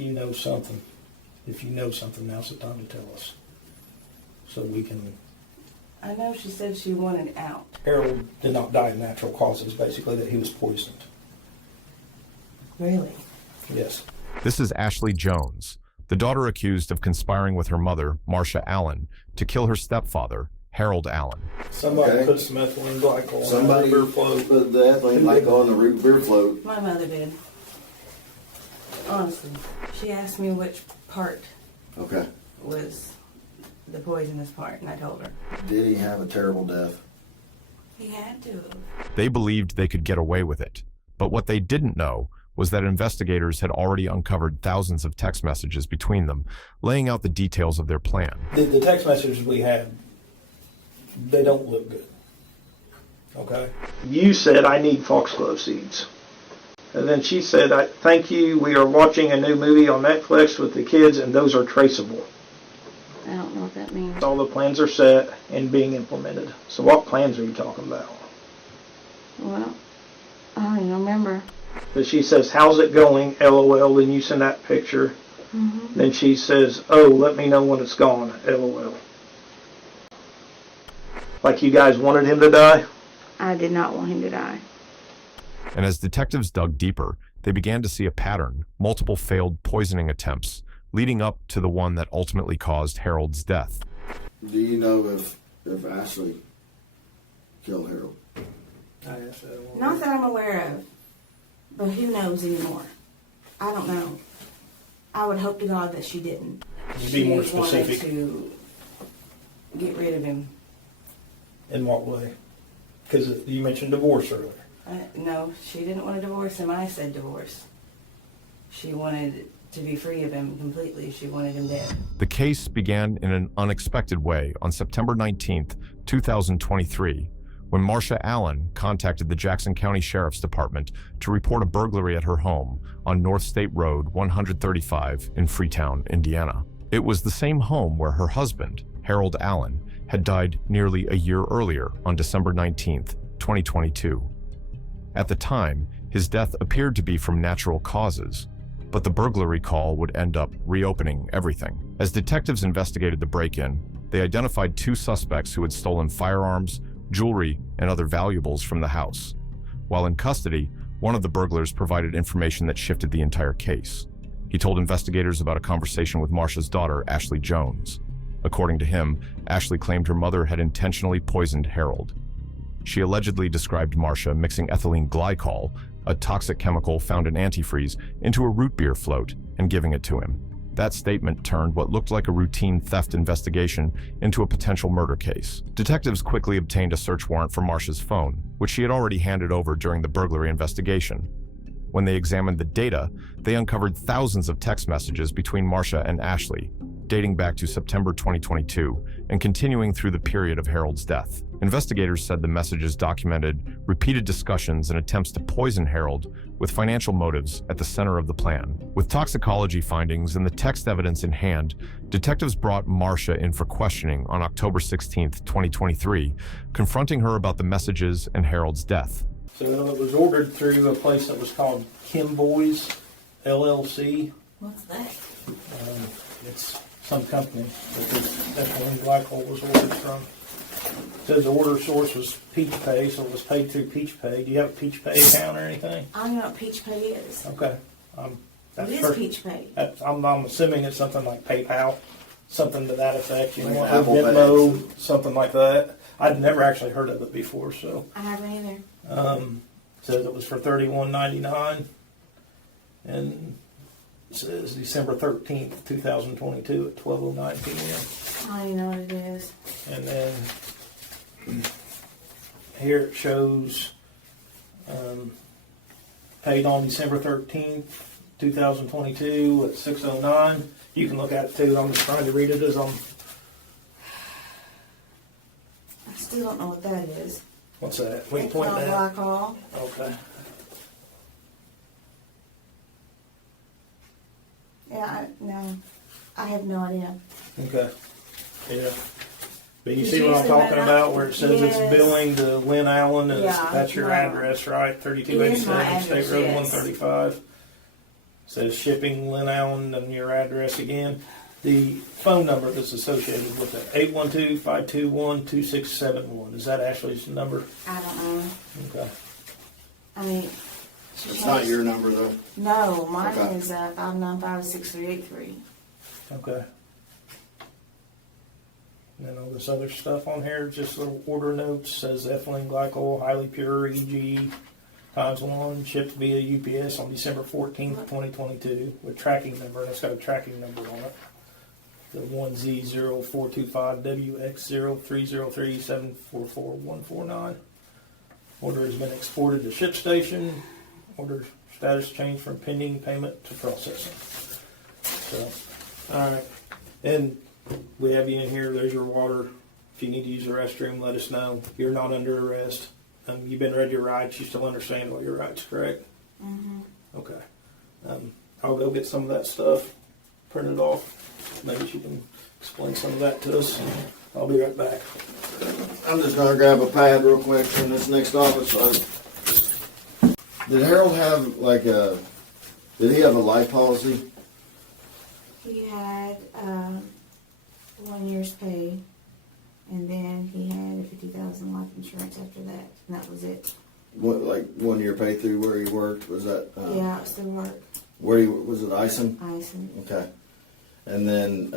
you know something, now's the time to tell us. So we can... I know she said she wanted out. Harold did not die of natural causes, basically, that he was poisoned. Really? Yes. This is Ashley Jones, the daughter accused of conspiring with her mother, Marsha Allen, to kill her stepfather, Harold Allen. Somebody put some ethylene glycol on the root beer float. Put the ethylene glycol on the root beer float. My mother did. Honestly. She asked me which part was the poisonous part, and I told her. Did he have a terrible death? He had to. They believed they could get away with it, but what they didn't know was that investigators had already uncovered thousands of text messages between them, laying out the details of their plan. The text messages we had, they don't look good. Okay? You said, I need foxglove seeds. And then she said, thank you, we are watching a new movie on Netflix with the kids, and those are traceable. I don't know what that means. All the plans are set and being implemented. So what plans are you talking about? Well, I don't even remember. But she says, how's it going, LOL, then you send that picture. Mm-hmm. Then she says, oh, let me know when it's gone, LOL. Like you guys wanted him to die? I did not want him to die. And as detectives dug deeper, they began to see a pattern, multiple failed poisoning attempts, leading up to the one that ultimately caused Harold's death. Do you know if Ashley killed Harold? Not that I'm aware of, but who knows anymore? I don't know. I would hope to God that she didn't. You'd be more specific. She wanted to get rid of him. In what way? Because you mentioned divorce earlier. No, she didn't want to divorce him. I said divorce. She wanted to be free of him completely. She wanted him dead. The case began in an unexpected way on September 19th, 2023, when Marsha Allen contacted the Jackson County Sheriff's Department to report a burglary at her home on North State Road 135 in Freetown, Indiana. It was the same home where her husband, Harold Allen, had died nearly a year earlier on December 19th, 2022. At the time, his death appeared to be from natural causes, but the burglary call would end up reopening everything. As detectives investigated the break-in, they identified two suspects who had stolen firearms, jewelry, and other valuables from the house. While in custody, one of the burglars provided information that shifted the entire case. He told investigators about a conversation with Marsha's daughter, Ashley Jones. According to him, Ashley claimed her mother had intentionally poisoned Harold. She allegedly described Marsha mixing ethylene glycol, a toxic chemical found in antifreeze, into a root beer float and giving it to him. That statement turned what looked like a routine theft investigation into a potential murder case. Detectives quickly obtained a search warrant for Marsha's phone, which she had already handed over during the burglary investigation. When they examined the data, they uncovered thousands of text messages between Marsha and Ashley, dating back to September 2022 and continuing through the period of Harold's death. Investigators said the messages documented repeated discussions and attempts to poison Harold with financial motives at the center of the plan. With toxicology findings and the text evidence in hand, detectives brought Marsha in for questioning on October 16, 2023, confronting her about the messages and Harold's death. So it was ordered through a place that was called Kim Boys, LLC. What's that? It's some company that this ethylene glycol was ordered from. It says the order source was Peach Pay, so it was paid through Peach Pay. Do you have a Peach Pay account or anything? I don't know what Peach Pay is. Okay. What is Peach Pay? I'm assuming it's something like PayPal, something to that effect. You know, Like Apple Venmo, something like that. I'd never actually heard of it before, so. I haven't either. Says it was for $31.99, and it says December 13th, 2022 at 12:09 p.m. I don't even know what it is. And then here it shows paid on December 13th, 2022 at 6:09. You can look at it too. I'm just trying to read it as I'm. I still don't know what that is. What's that? We can It's point not that. glycol. Okay. Yeah, no. I have no idea. Okay. Yeah. But you Did see you what I'm send talking that about out? where it says Yes. it's billing to Lynn Allen, and Yeah, that's your no. address, right? It is my 3287 State address, Road yes. 135. Says shipping, Lynn Allen, and your address again. The phone number that's associated with it, 812-521-2671. Is that Ashley's number? I don't know. Okay. I mean, It's not your number though? No, mine Okay. is 595-6383. Okay. And then all this other stuff on here, just little order notes, says ethylene glycol, highly pure, EG, times 1, shipped via UPS on December 14th, 2022, with tracking number, and it's got a tracking number on it. The 1Z0425WX03037444149. Order has been exported to ship station. Order status changed from pending payment to processing. So, all right. And we have you in here. There's your water. If you need to use the restroom, let us know. You're not under arrest. You've been read your rights. You still understand all your rights, correct? Mm-hmm. Okay. I'll go get some of that stuff printed off. Maybe you can explain some of that to us. I'll be right back. I'm just gonna grab a pad real quick from this next office. Did Harold have did he have a life policy? He had 1 year's pay, and then he had a $50,000 life insurance after that, and that was it. What, like 1 year pay through where he worked? Was that? Yeah, it still work. Where he was it? Ison? Ison. Okay. And then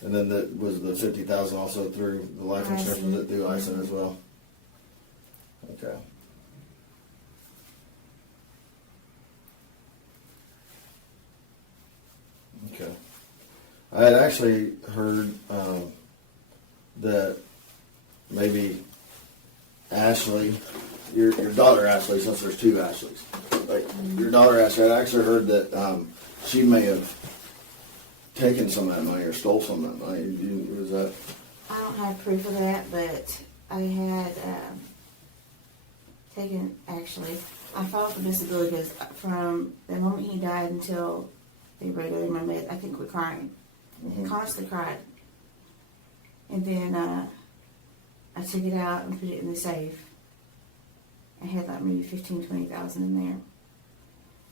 that was the 50,000 also through the life insurance. Was it through Ison as well? Okay. Okay. I had actually heard that maybe Ashley, your daughter Ashley, since there's two Ashleys, like your daughter Ashley, I actually heard that she may have taken some of that money or stole some of that money. Was that? I don't have proof of that, but I had taken, actually, I filed for disability because from the moment he died until they regularly my med, I think we're crying. Constantly cried. And then I took it out and put it in the safe. I had like maybe 15,000-20,000 in there.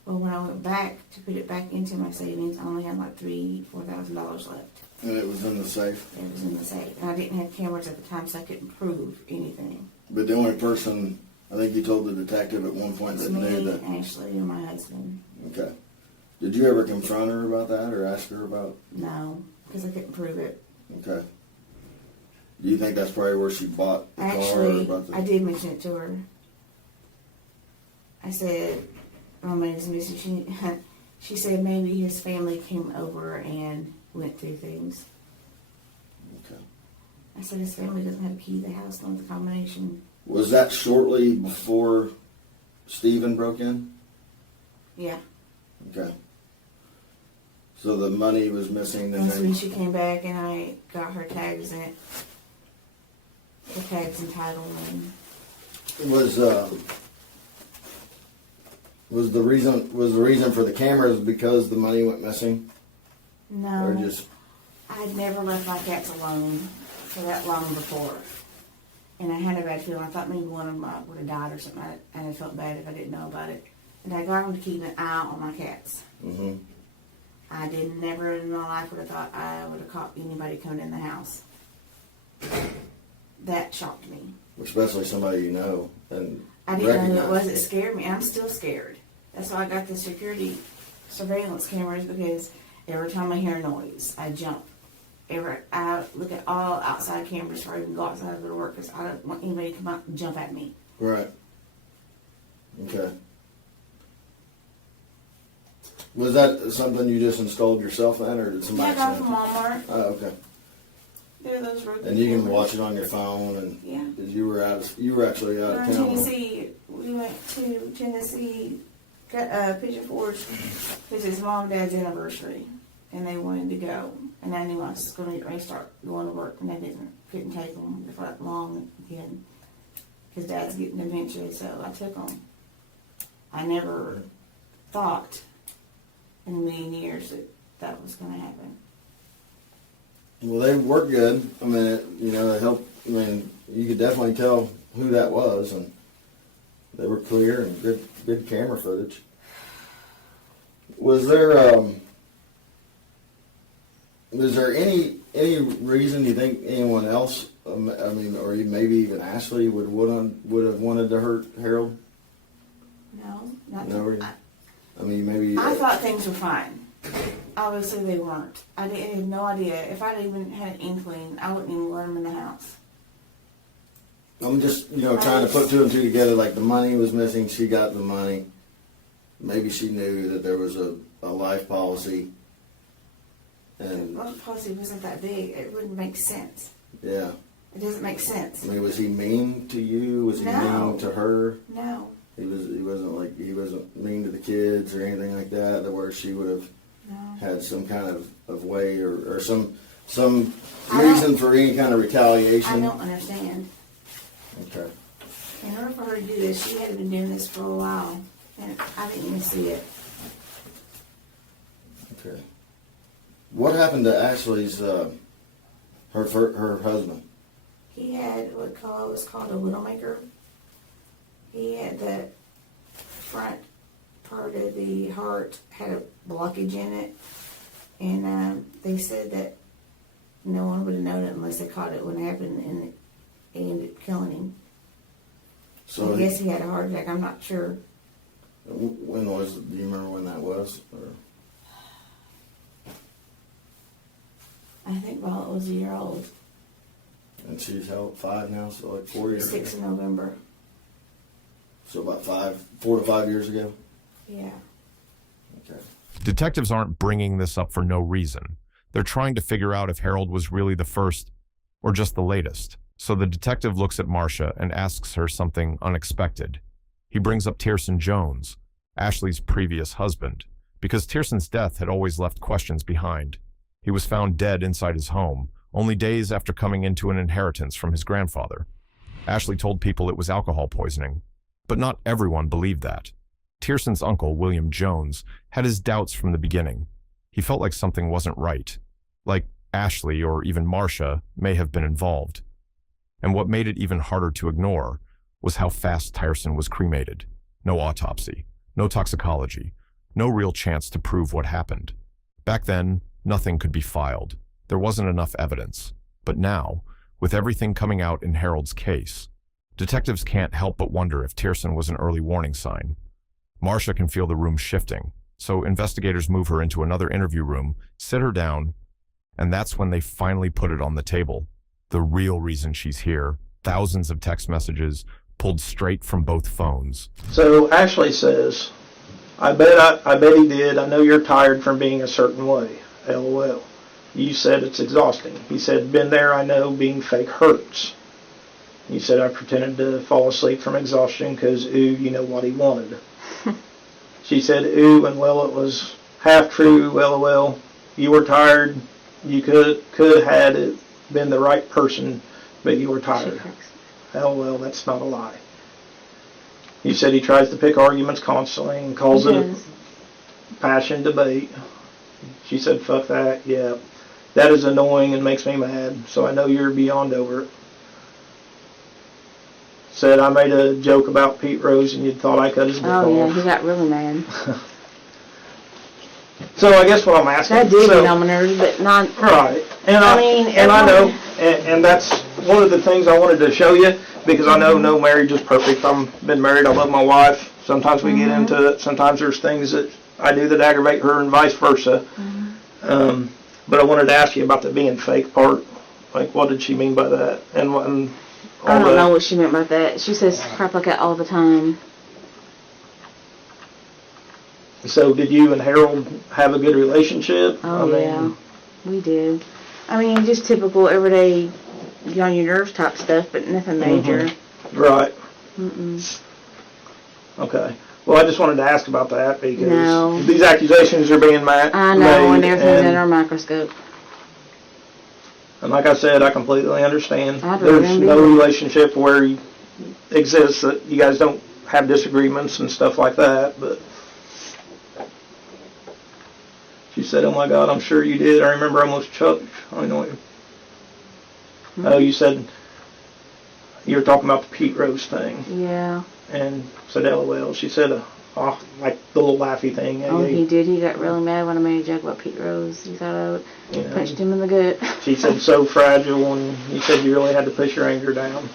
Well, when I went back to put it back into my savings, I only had like $4,000 left. And it was in the safe? It was in the safe. And I didn't have cameras at the time, so I couldn't prove anything. But the only person, I think you told the detective at one point It's that knew me, that. Ashley, and my husband. Okay. Did you ever confront her about that or ask her about? No, because I couldn't prove it. Okay. Do you think that's probably where she bought the car? Or Actually, about the... I did mention it to her. I said, "My money's missing." She said maybe his family came over and went through things. Okay. I said his family doesn't have a key to the house, not the combination. Was that shortly before Stephen broke in? Yeah. Okay. So the money was missing, and That's when then she came back and I got her tags in it. The tags and title and was the reason for the cameras because the money went missing, no. or just I'd never left my cats alone for that long before. And I had a bad feeling. I thought maybe one of them would have died or something. And I felt bad if I didn't know about it. And I got them to keep an eye on my cats. Mm-hmm. I did never in my life would have thought I would have caught anybody coming in the house. That shocked me. Especially somebody you know and I didn't know who it recognize. was. It scared me. I'm still scared. That's why I got the security surveillance cameras, because every time I hear a noise, I jump. I look at all outside cameras before I even go outside of the work, because I don't want anybody to come out and jump at me. Right. Okay. Was that something you just installed yourself then, or did Yeah, somebody? I got it from Walmart. Oh, okay. They're those Roku And you can cameras. watch it on your phone, and Yeah. 'cause you were actually out We're of in town. Tennessee. We went to Tennessee, Pigeon Forge, because it's mom and dad's anniversary, and they wanted to go. And I knew I was going to get ready to start going to work, and I couldn't take them for that long again, because dad's getting dementia, so I took them. I never thought in a million years that was going to happen. Well, they work good. I mean, it helped. I mean, you could definitely tell who that was, and They were clear and good camera footage. Was there any reason you think anyone else, I mean, or maybe even Ashley would have wanted to hurt Harold? No, not No that. reason? I mean, maybe. I thought things were fine. Obviously, they weren't. I had no idea. If I'd even had an inkling, I wouldn't even let them in the house. I'm just, trying to put two and two together. Like the money was missing, she got the money. Maybe she knew that there was a life policy. And The policy wasn't that big. It wouldn't make sense. yeah. It doesn't make sense. I mean, was he mean to you? Was he No. mean to her? No. He wasn't mean to the kids or anything like that, where she would have No. had some kind of way or some I reason don't- for any kind of I retaliation. don't understand. Okay. In order for her to do this, she had been doing this for a while, and I didn't even see it. Okay. What happened to Ashley's her husband? He had what was called a widowmaker. He had the front part of the heart had a blockage in it, and they said that no one would have known it unless they caught it when it happened, and it ended up killing him. So I guess he had a heart attack. I'm not sure. When was? Do you remember when that was? Or? I think Violet was a year old. And she's how 5 now, so like 4 years. 6 ago. in November. So about 4 to 5 years ago. Yeah. Okay. Detectives aren't bringing this up for no reason. They're trying to figure out if Harold was really the first or just the latest. So the detective looks at Marsha and asks her something unexpected. He brings up Tierson Jones, Ashley's previous husband, because Tierson's death had always left questions behind. He was found dead inside his home, only days after coming into an inheritance from his grandfather. Ashley told people it was alcohol poisoning, but not everyone believed that. Tierson's uncle, William Jones, had his doubts from the beginning. He felt like something wasn't right, like Ashley or even Marsha may have been involved. And what made it even harder to ignore was how fast Tierson was cremated. No autopsy, no toxicology, no real chance to prove what happened. Back then, nothing could be filed. There wasn't enough evidence. But now, with everything coming out in Harold's case, detectives can't help but wonder if Tierson was an early warning sign. Marsha can feel the room shifting, so investigators move her into another interview room, sit her down, and that's when they finally put it on the table. The real reason she's here. Thousands of text messages pulled straight from both phones. So Ashley says, I bet he did. I know you're tired from being a certain way. LOL. You said it's exhausting. He said, been there, I know, being fake hurts. You said I pretended to fall asleep from exhaustion because, ooh, you know what he wanted. She said, ooh, and well, it was half true. LOL. You were tired. You could had it been the right person, but you were tired. LOL, that's not a lie. You said he tries to pick arguments constantly and calls it a passion debate. She said, fuck that, yeah. That is annoying and makes me mad, so I know you're beyond over it. Said I made a joke about Pete Rose and you thought I cut his dick off. Oh yeah, he got really mad. So I guess what I'm asking... That did get on my nerves, but not... Right. And I know, and that's one of the things I wanted to show you, because I know no marriage is perfect. I've been married, I love my wife. Sometimes we get into it. Sometimes there's things that I do that aggravate her and vice versa. But I wanted to ask you about the being fake part. Like, what did she mean by that? And I don't know what she meant by that. She says crap like that all the time. So did you and Harold have a good relationship? Oh, yeah. We did. I mean, just typical everyday get on your nerves type stuff, but nothing major. Right. Okay. Well, I just wanted to ask about that because these accusations are being made. I know, and everything's under a microscope. And like I said, I completely understand. There's no relationship where exists that you guys don't have disagreements and stuff like that, but she said, oh my God, I'm sure you did. I remember I almost choked. I know you. Oh, you said you were talking about the Pete Rose thing. Yeah. And said, LOL. She said, oh, like the little laughy thing. Oh, he did. He got really mad when I made a joke about Pete Rose. He thought I would punched him in the gut. She said, so fragile, and you said you really had to push your anger down.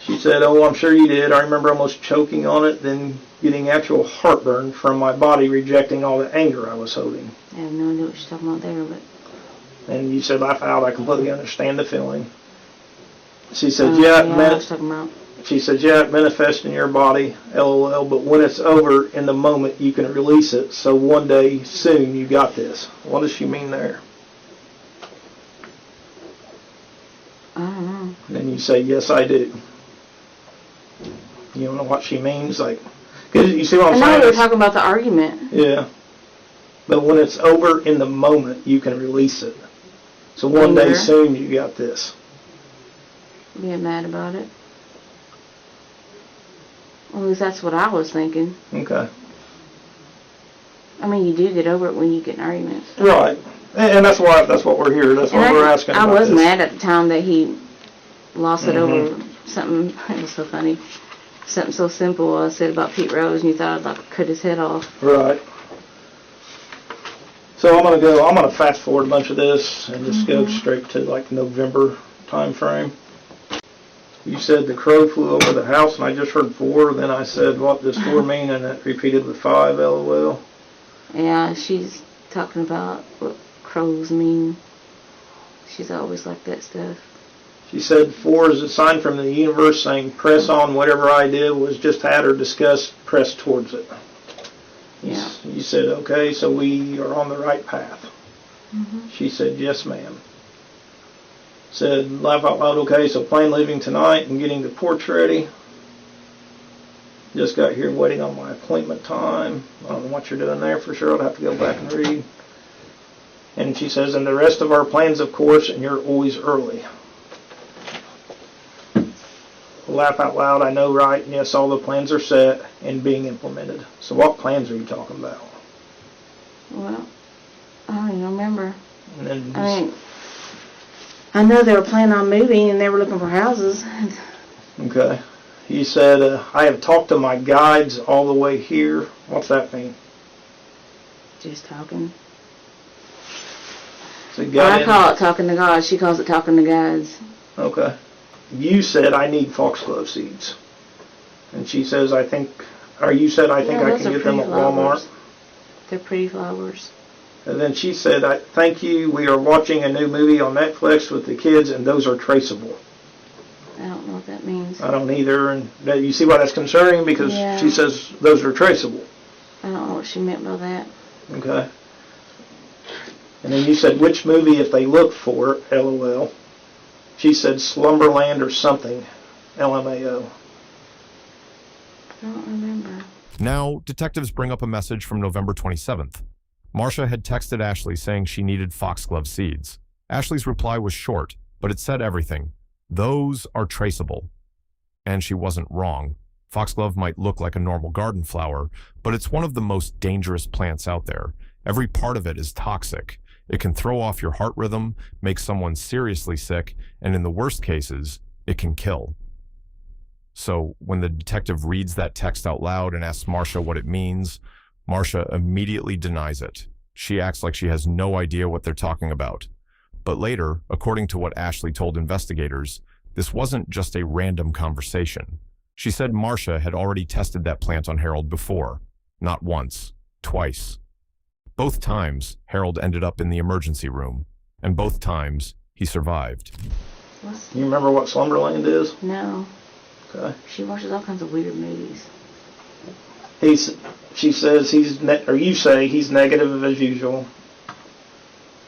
She said, oh, I'm sure you did. I remember almost choking on it, then getting actual heartburn from my body rejecting all the anger I was holding. I have no idea what she's talking about there, but... And you said, laugh out, I completely understand the feeling. She said, She said, yeah, it manifests in your body, LOL, but when it's over in the moment, you can release it. So one day soon, you got this. What does she mean there? I don't know. And then you say, yes, I do. You don't know what she means? Like, cause you see what I'm saying? I know they're talking about the argument. Yeah. But when it's over in the moment, you can release it. So one day soon, you got this. Being mad about it. At least that's what I was thinking. Okay. I mean, you do get over it when you get in arguments. Right. And that's what we're here. That's why we're asking about this. I was mad at the time that he lost it over something. It was so funny. Something so simple I said about Pete Rose, and you thought I'd like cut his head off. Right. So I'm gonna fast forward a bunch of this and just go straight to like November time frame. You said the crow flew over the house, and I just heard 4. Then I said, what does 4 mean? And it repeated with 5, LOL. Yeah, she's talking about what crows mean. She's always like that stuff. She said 4 is a sign from the universe saying, press on, whatever I did was just had or discussed, press towards it. Yeah. You said, okay, so we are on the right path. She said, yes, ma'am. Said, laugh out loud, okay, so plan leaving tonight and getting the porch ready. Just got here waiting on my appointment time. I don't know what you're doing there for sure. I'll have to go back and read. And she says, and the rest of our plans, of course, and you're always early. Laugh out loud, I know, right? And yes, all the plans are set and being implemented. So what plans are you talking about? Well, I don't even remember. And then I mean, I know they were planning on moving and they were looking for houses. okay. You said, I have talked to my guides all the way here. What's that mean? Just talking. So I call it talking to God. She calls it talking to guides. Okay. You said, I need foxglove seeds. And she says, you said, I think I can get them at Walmart. They're pretty flowers. And then she said, thank you, we are watching a new movie on Netflix with the kids, and those are traceable. I don't know what that means. I don't either, and you see why that's concerning, because she says those are traceable. I don't know what she meant by that. Okay. And then you said, which movie if they look for it, LOL. She said Slumberland or something, LMAO. I don't remember. Now, detectives bring up a message from November 27th. Marsha had texted Ashley saying she needed foxglove seeds. Ashley's reply was short, but it said everything. Those are traceable. And she wasn't wrong. Foxglove might look like a normal garden flower, but it's one of the most dangerous plants out there. Every part of it is toxic. It can throw off your heart rhythm, make someone seriously sick, and in the worst cases, it can kill. So when the detective reads that text out loud and asks Marsha what it means, Marsha immediately denies it. She acts like she has no idea what they're talking about. But later, according to what Ashley told investigators, this wasn't just a random conversation. She said Marsha had already tested that plant on Harold before. Not once, twice. Both times, Harold ended up in the emergency room, and both times, he survived. You remember what Slumberland is? No. Okay. She watches all kinds of weird movies. She says you say he's negative as usual.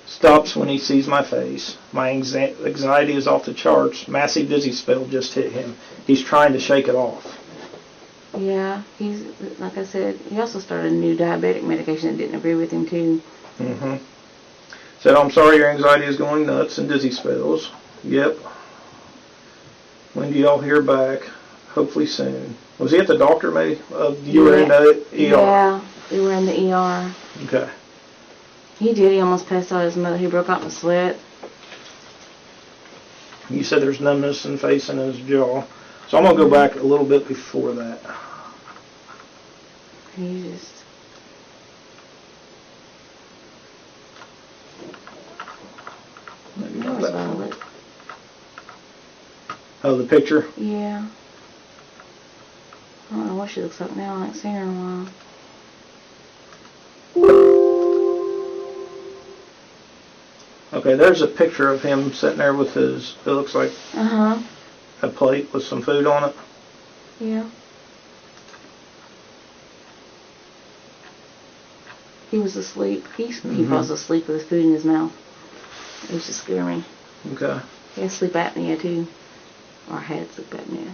Stops when he sees my face. My anxiety is off the charts. Massive dizzy spell just hit him. He's trying to shake it off. Yeah, he's, like I said, he also started a new diabetic medication that didn't agree with him too. Said, I'm sorry your anxiety is going nuts and dizzy spells. Yep. When do y'all hear back? Hopefully soon. Was he at the doctor, maybe? You were in the ER? Yeah, we were in the ER. Okay. He did. He almost passed out his mother. He broke out in sweat. You said there's numbness in face and his jaw. So I'm gonna go back a little bit before that. He just, Maybe that not was that far. Violet. Oh, the picture? Yeah. I don't know what she looks like now. I haven't seen her in a while. Okay, there's a picture of him sitting there with his, it looks like Uh-huh. a plate with some food on it. Yeah. He was asleep. He falls asleep with his food in his mouth. It used to scare me. Okay. He had sleep apnea too. Or had sleep apnea.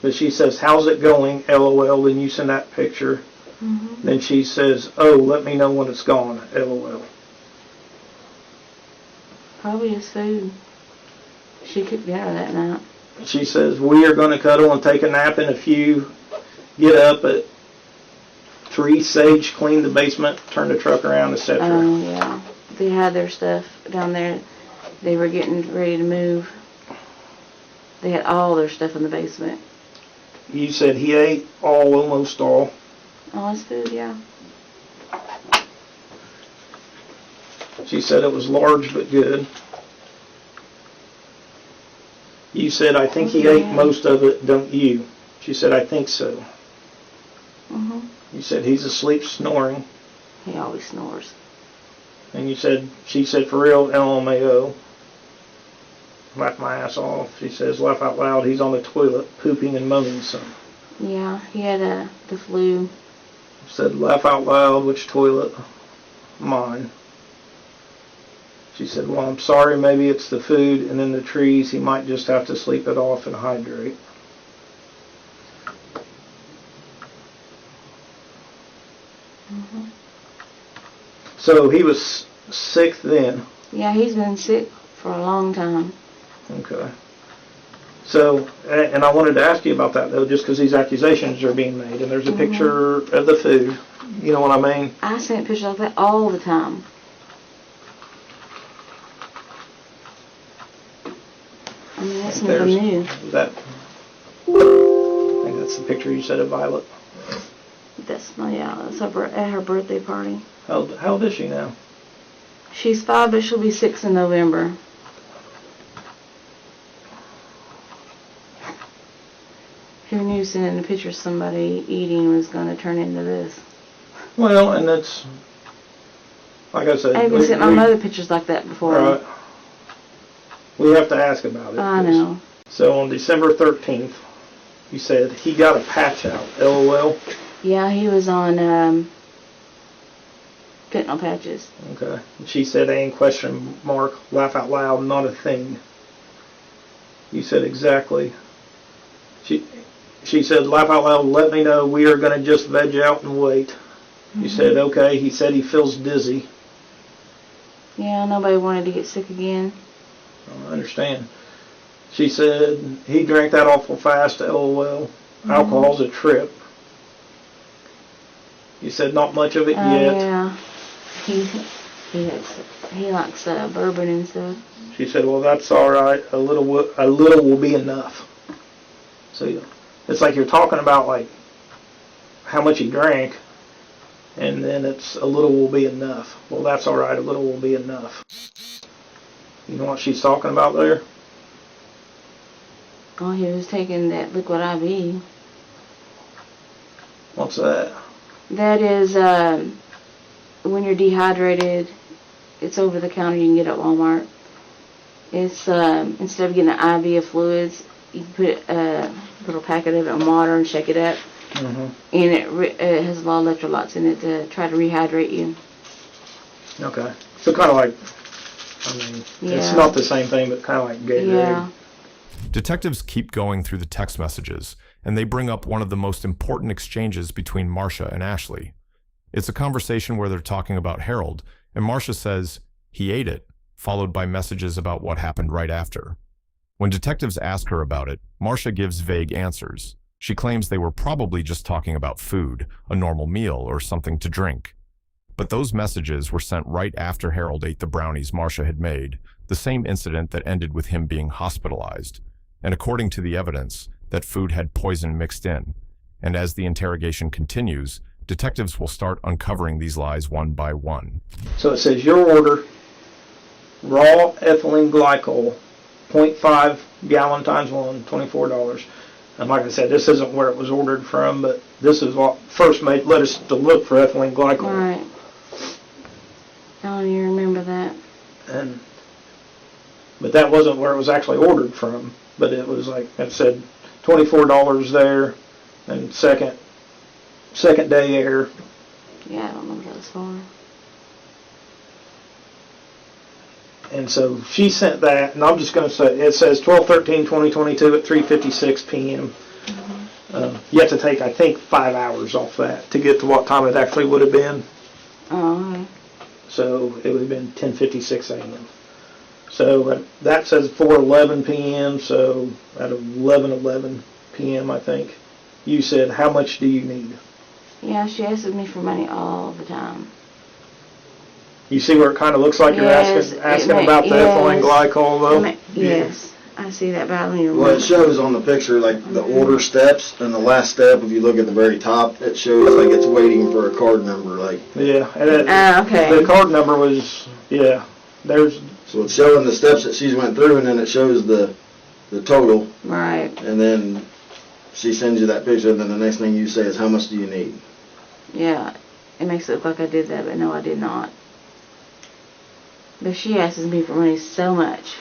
But she says, how's it going? LOL. Then you send that picture. Mm-hmm. Then she says, oh, let me know when it's gone. LOL. Probably his food. She cooked dinner that night. She says, we are going to cuddle and take a nap in a few. Get up at 3, Sage, clean the basement, turn the truck around, etc. Oh, yeah. They had their stuff down there. They were getting ready to move. They had all their stuff in the basement. You said he ate almost all. All his food, yeah. She said it was large but good. You said, I think he ate most of it, don't you? She said, I think so. Mm-hmm. You said, he's asleep snoring. He always snores. And you said, she said, for real, LMAO. Laughed my ass off. She says, laugh out loud, he's on the toilet, pooping and moaning some. Yeah, he had the flu. Said, laugh out loud, which toilet? Mine. She said, well, I'm sorry, maybe it's the food and then the trees. He might just have to sleep it off and hydrate. Mm-hmm. So he was sick then. Yeah, he's been sick for a long time. Okay. So, and I wanted to ask you about that though, just because these accusations are being made, and there's a picture of the food. You know what I mean? I sent pictures like that all the time. I mean, that's nothing new. That, I think that's the picture you said of Violet. That's at her birthday party. How old is she now? She's 5, but she'll be 6 in November. Who knew sending a picture of somebody eating was going to turn into this? Well, and that's, like I said, I even sent my mother pictures like that before. Right. We have to ask about it. I know. So on December 13th, you said he got a patch out. LOL. Yeah, he was on fentanyl patches. Okay. And she said, "Ain't question mark, laugh out loud, not a thing." You said exactly. She said, laugh out loud, let me know, we are going to just veg out and wait. You said, okay. He said he feels dizzy. Yeah, nobody wanted to get sick again. I understand. She said, he drank that awful fast, LOL. Alcohol's a trip. You said, not much of it yet. Yeah. He likes bourbon and stuff. She said, well, that's all right. A little will be enough. So it's like you're talking about like how much he drank, and then it's a little will be enough. Well, that's all right. A little will be enough. You know what she's talking about there? Oh, he was taking that liquid IV. What's that? That is when you're dehydrated. It's over the counter. You can get it at Walmart. It's instead of getting an IV of fluids, you can put a little packet of it in water and shake it up. Mm-hmm. And it has a lot of electrolytes in it to try to rehydrate you. Okay. So kind of like, it's not the same thing, but kind of like Gatorade. Yeah. Detectives keep going through the text messages, and they bring up one of the most important exchanges between Marsha and Ashley. It's a conversation where they're talking about Harold, and Marsha says, he ate it, followed by messages about what happened right after. When detectives ask her about it, Marsha gives vague answers. She claims they were probably just talking about food, a normal meal, or something to drink. But those messages were sent right after Harold ate the brownies Marsha had made, the same incident that ended with him being hospitalized, and according to the evidence, that food had poison mixed in. And as the interrogation continues, detectives will start uncovering these lies one by one. So it says your order, raw ethylene glycol, 0.5 gallon times 1, $24. And like I said, this isn't where it was ordered from, but this is what first led us to look for ethylene glycol. Right. I don't even remember that. But that wasn't where it was actually ordered from. But it was like it said, $24 there, and second day air. Yeah, I don't know what that was for. And so she sent that, and I'm just going to say, it says 12/13/2022 at 3:56 p.m. You have to take, I think, 5 hours off that to get to what time it actually would have been. Oh, okay. So it would have been 10:56 a.m. So that says 4:11 p.m., so at 11:11 p.m., I think, you said, how much do you need? Yeah, she asks me for money all the time. You see where it kind of looks like you're asking about the ethylene glycol, though? Yes, I see that, but I don't even Well, it remember. shows on the picture, like, the order steps, and the last step, if you look at the very top, it shows, like, it's waiting for a card number, like. Yeah, and Okay. the card number was, yeah, there's... So it's showing the steps that she's went through, and then it shows the total, Right. and then she sends you that picture, and then the next thing you say is, how much do you need? Yeah, it makes it look like I did that, but no, I did not. But she asks me for money so much.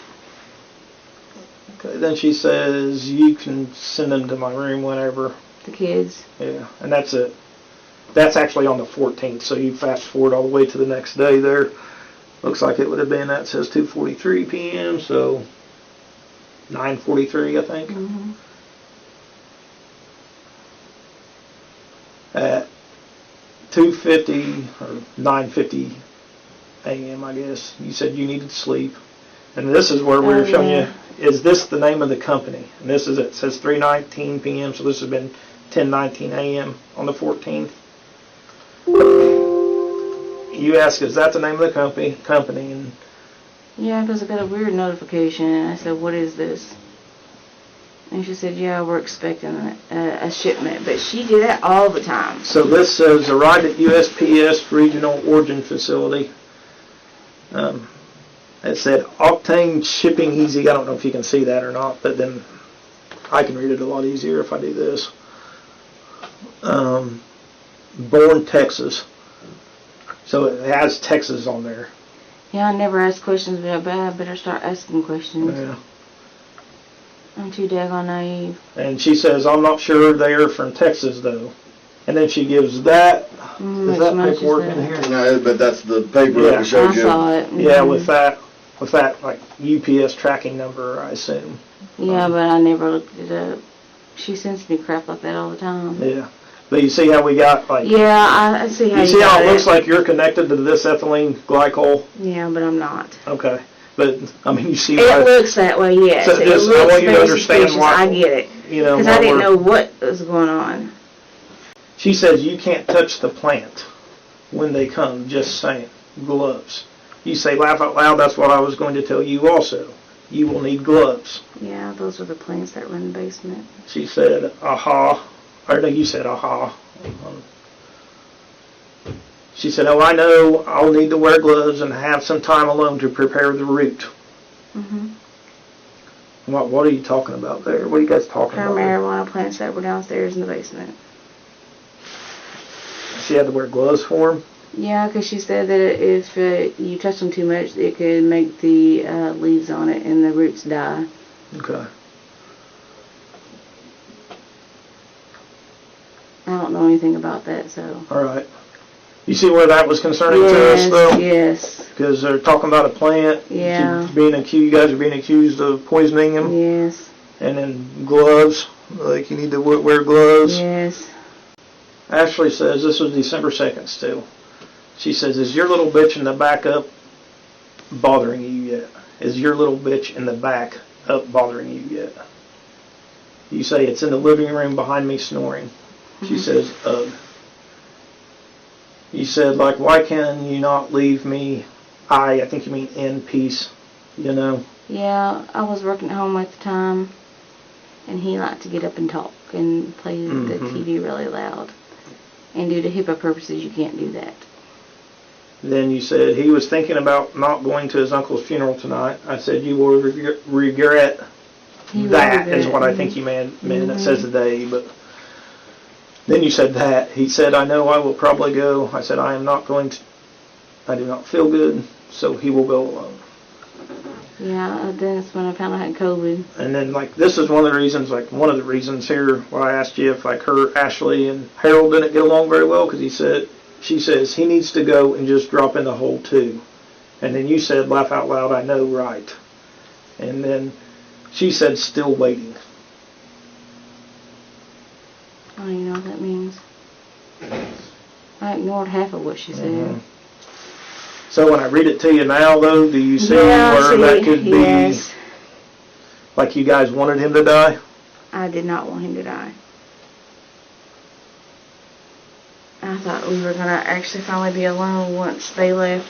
Okay, then she says, you can send them to my room whenever. The kids. Yeah, and that's it. That's actually on the 14th, so you fast forward all the way to the next day there. Looks like it would have been, that says 2:43 p.m., so 9:43, I think. Mm-hmm. At 2:50 or 9:50 a.m., I guess, you said you needed sleep. And this is where we're showing you, is this the name of the company? And this is, it says 3:19 p.m., so this has been 10:19 a.m. on the 14th. You ask, is that the name of the company? And Yeah, because I got a weird notification, and I said, what is this? And she said, yeah, we're expecting a shipment. But she did that all the time. so this says, arrived at USPS Regional Origin Facility. It said, Octane Shipping Easy. I don't know if you can see that or not, but then I can read it a lot easier if I do this. Bourne, Texas. So it has Texas on there. Yeah, I never ask questions, but I better start asking questions. Yeah. I'm too daggone naive. And she says, I'm not sure they are from Texas, though. And then she gives that. Is that paperwork in here? No, but that's the paper that we I showed you. saw it. Yeah, with that like UPS tracking number, I assume. Yeah, but I never looked it up. She sends me crap like that all the time. Yeah. But you see how we got, like... Yeah, I see how You you see how got it looks like you're connected to this ethylene glycol? Yeah, but I'm not. Okay. But, I mean, you see... It looks that way, yes. So It just, I looks want you to very understand suspicious. why... I get it. You know, Because I didn't know what was going on. She says you can't touch the plant when they come, just saying. Gloves. You say, laugh out loud, that's what I was going to tell you also. You will need gloves. Yeah, those are the plants that were in the basement. She said, aha. Or no, you said, aha. She said, oh, I know I'll need to wear gloves and have some time alone to prepare the route. Mm-hmm. What are you talking about there? What are you guys talking Her about? marijuana plants that were downstairs in the basement. She had to wear gloves for them? Yeah, because she said that if you touch them too much, it could make the leaves on it and the roots die. Okay. I don't know anything about that, so. All right. You see where that was concerning to us, though? Yes. Because they're talking about a plant. Yeah. You guys are being accused of poisoning them. Yes. And then gloves. Like, you need to wear gloves. Yes. Ashley says, this was December 2nd still. She says, is your little bitch in the back up bothering you yet? Is your little bitch in the back up bothering you yet? You say, it's in the living room behind me snoring. She says, ugh. You said, like, why can you not leave me, I think you mean in peace. you know? Yeah, I was working at home at the time, and he liked to get up and talk and play the TV really loud. And due to HIPAA purposes, you can't do that. Then you said he was thinking about not going to his uncle's funeral tonight. I said you will regret that, is what I think you meant. It says the day, but then you said that. He said, I know I will probably go. I said, I am not going to. I do not feel good, so he will go alone. Yeah, then that's when I found I had COVID. And then, like, this is one of the reasons here why I asked you if, like, Ashley and Harold didn't get along very well, because she says he needs to go and just drop in the hole too. And then you said, laugh out loud, I know, right. And then she said, still waiting. I don't even know what that means. I ignored half of what she said. So when I read it to you now, though, do you see where that could be, like you guys wanted him to die? I did not want him to die. I thought we were going to actually finally be alone once they left.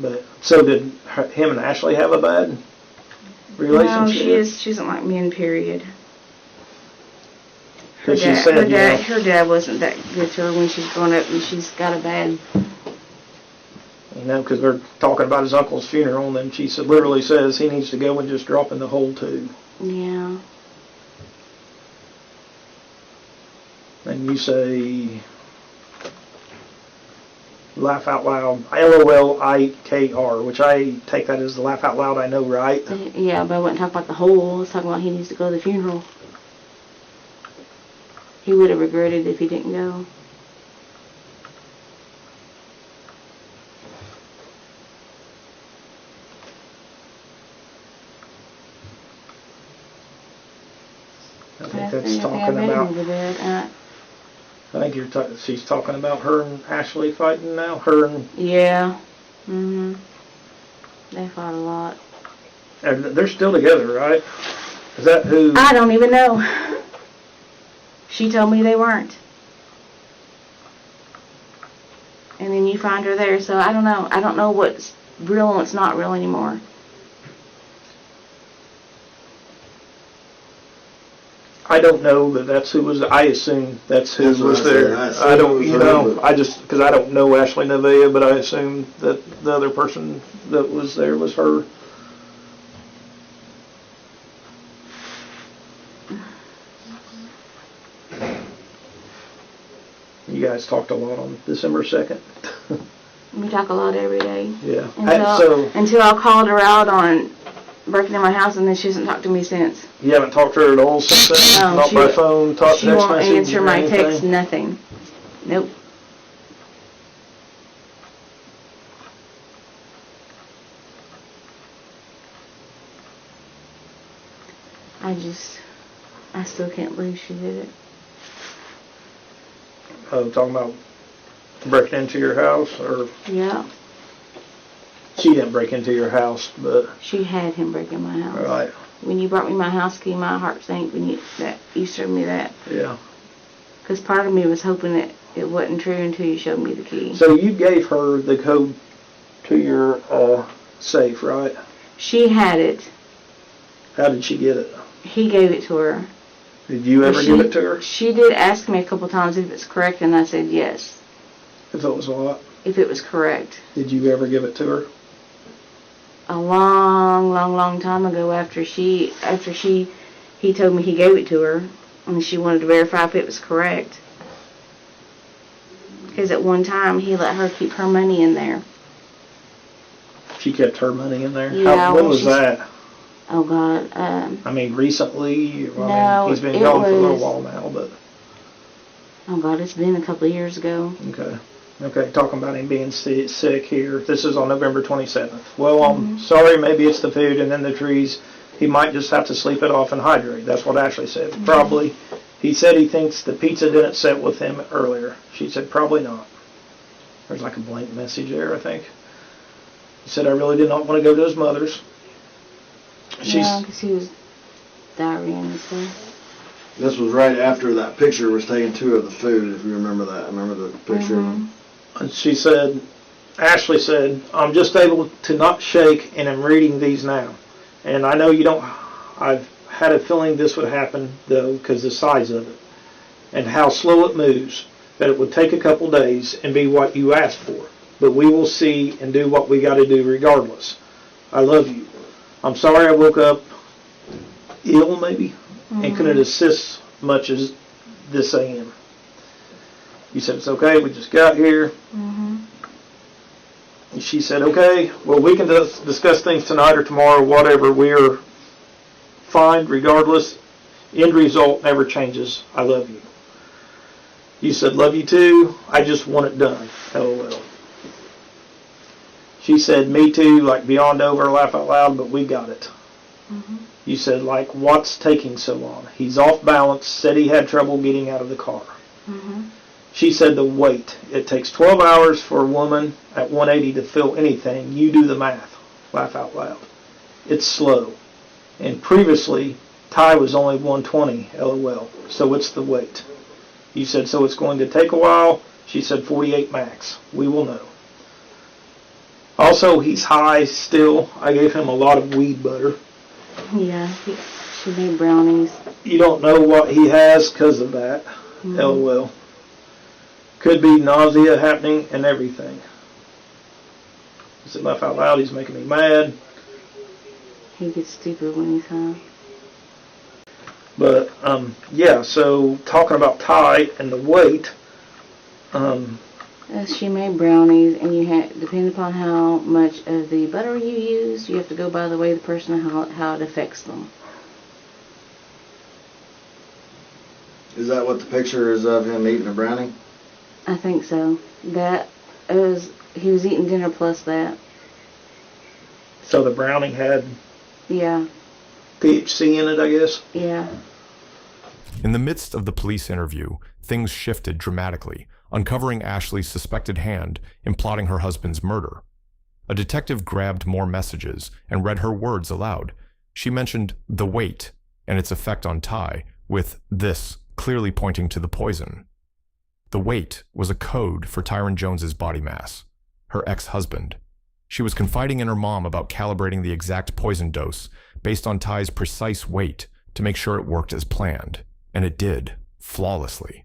But so did him and Ashley have a bad relationship? No, she doesn't like men, period. Her dad wasn't that good to her when she's grown up, and she's got a bad... You know, because they're talking about his uncle's funeral, and then she literally says he needs to go and just drop in the hole too. Yeah. And you say, laugh out loud, LOLIKR, which I take that as the laugh out loud, I know, right? Yeah, but I wasn't talking about the hole. I was talking about he needs to go to the funeral. He would have regretted if he didn't go. I think that's talking about. I think she's talking about her and Ashley fighting now. Yeah. They fought a lot. They're still together, right? Is that who? I don't even know. She told me they weren't. And then you find her there, so I don't know. I don't know what's real and what's not real anymore. I don't know that that's who was. I assume that's who was there. I don't, because I don't know Ashley Nevaeh, but I assume that the other person that was there was her. You guys talked a lot on December 2nd. We talk a lot every day. Yeah. Until I called her out on breaking in my house, and then she hasn't talked to me since. You haven't talked to her at all since then? No, not by phone, text message? She won't answer my text, nothing. Nope. I still can't believe she did it. Talking about breaking into your house, or? Yeah. She didn't break into your house, but... She had him break in my house. Right. When you brought me my house key, my heart sank when you showed me that. Yeah. Because part of me was hoping that it wasn't true until you showed me the key. So you gave her the code to your safe, right? She had it. How did she get it? He gave it to her. Did you ever give it to her? She did ask me a couple times if it's correct, and I said yes. If it was what? If it was correct. Did you ever give it to her? A long time ago, after he told me he gave it to her, and she wanted to verify if it was correct. Because at one time, he let her keep her money in there. She kept her money in there? Yeah. When was that? Oh, God. I mean, recently? No, he's been gone for a little while now, but... Oh, God, it's been a couple of years ago. Okay, talking about him being sick here. This is on November 27th. Well, I'm sorry, maybe it's the food and then the trees. He might just have to sleep it off and hydrate. That's what Ashley said. Probably. He said he thinks the pizza didn't sit with him earlier. She said probably not. There's like a blank message there, I think. He said, I really did not want to go to his mother's. Yeah, because he was diarrhea and stuff. This was right after that picture was taken too of the food, if you remember that. I remember the picture. And she said, Ashley said, I'm just able to not shake and I'm reading these now. And I know you don't, I've had a feeling this would happen though, because the size of it and how slow it moves, that it would take a couple days and be what you asked for. But we will see and do what we got to do regardless. I love you. I'm sorry I woke up ill maybe and couldn't assist much as this AM. You said it's okay, we just got here. And she said, okay, well, we can discuss things tonight or tomorrow, whatever. We're fine regardless. End result never changes. I love you. You said, love you too. I just want it done. LOL. She said, me too, like beyond over, laugh out loud, but we got it. You said, like, what's taking so long? He's off balance, said he had trouble getting out of the car. She said the wait. It takes 12 hours for a woman at 180 to feel anything. You do the math. Laugh out loud. It's slow. And previously, Ty was only 120, LOL. So it's the wait. You said, so it's going to take a while? She said 48 max. We will know. Also, he's high still. I gave him a lot of weed butter. Yeah, she made brownies. You don't know what he has because of that. LOL. Could be nausea happening and everything. He said, laugh out loud, he's making me mad. He gets stupid when he's high. But, yeah, so talking about Ty and the weight, She made brownies, and you had, depending upon how much of the butter you use, you have to go by the way the person, how it affects them. Is that what the picture is of him eating a brownie? I think so. That was, he was eating dinner plus that. so the brownie had Yeah. THC in it, I guess. Yeah. In the midst of the police interview, things shifted dramatically, uncovering Ashley's suspected hand in plotting her husband's murder. A detective grabbed more messages and read her words aloud. She mentioned the weight and its effect on Ty, with this clearly pointing to the poison. The weight was a code for Tyron Jones's body mass, her ex-husband. She was confiding in her mom about calibrating the exact poison dose based on Ty's precise weight to make sure it worked as planned, and it did, flawlessly.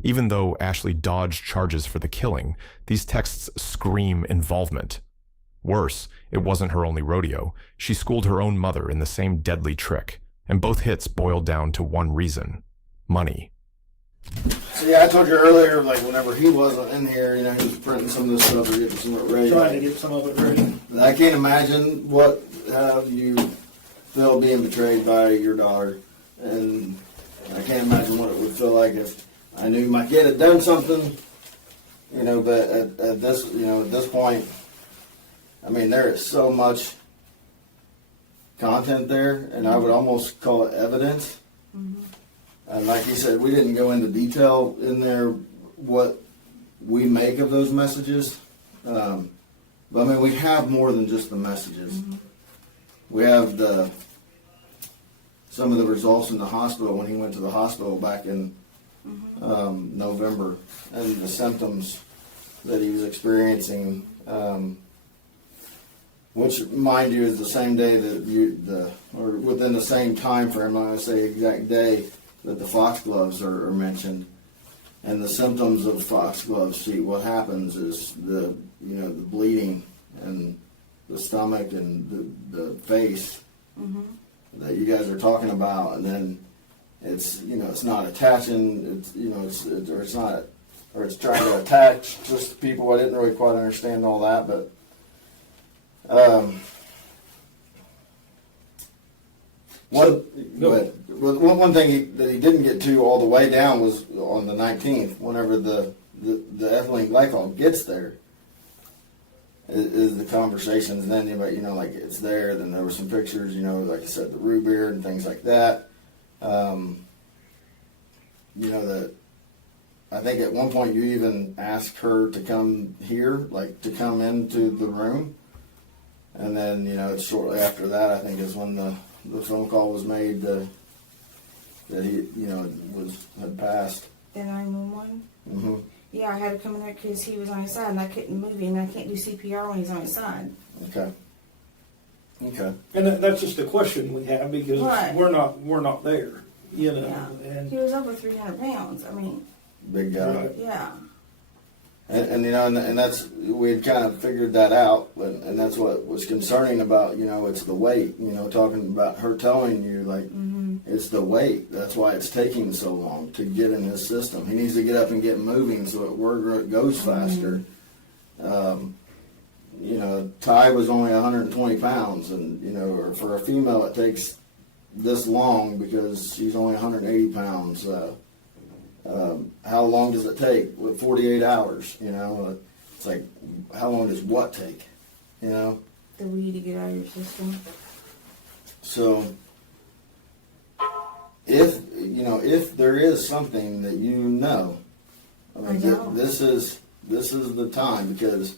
Even though Ashley dodged charges for the killing, these texts scream involvement. Worse, it wasn't her only rodeo. She schooled her own mother in the same deadly trick, and both hits boiled down to one reason: money. So yeah, I told you earlier, like whenever he wasn't in here, you know, he was printing some of this stuff or getting some of it ready. Trying to get some of it ready. I can't imagine how you feel being betrayed by your daughter, and I can't imagine what it would feel like if I knew my kid had done something, you know. But at this point, I mean, there is so much content there, and I would almost call it evidence. Mm-hmm. And like you said, we didn't go into detail in there what we make of those messages. But I mean, we have more than just the messages. Mm-hmm. We have some of the results in the hospital when he went to the hospital back in November, and the symptoms that he was experiencing, which, mind you, is the same day that or within the same time frame. I'm not going to say exact day that the foxgloves are mentioned, and the symptoms of foxglove. See, what happens is the bleeding and the stomach and the face that you guys are talking about, and then it's not attaching. It's trying to attach just to people. I didn't really quite understand all that, but one thing that he didn't get to all the way down was on the 19th, whenever the ethylene glycol gets there, is the conversations then about, like it's there. Then there were some pictures, like I said, the root beer and things like that. That I think at one point you even asked her to come here, like to come into the room. And then, shortly after that, I think is when the phone call was made to that he, had passed. The 911. Mm-hmm. Yeah, I had to come in there because he was on his side, and I couldn't move him, and I can't do CPR when he's on his side. Okay. Okay. And that's just a question we have because Right. we're not there, you know. Yeah. And He was over 300 pounds. I mean, Big guy. Right. yeah. And that's, we had kind of figured that out, and that's what was concerning about, it's the weight, talking about her telling you, like, it's the weight. That's why it's taking so long to get in his system. He needs to get up and get moving so it goes faster. Ty was only 120 pounds, and, or for a female it takes this long because she's only 180 pounds. How long does it take? With 48 hours, it's like, how long does what take, The weed to get out of your system. So, if there is something that I don't. this is the time, because,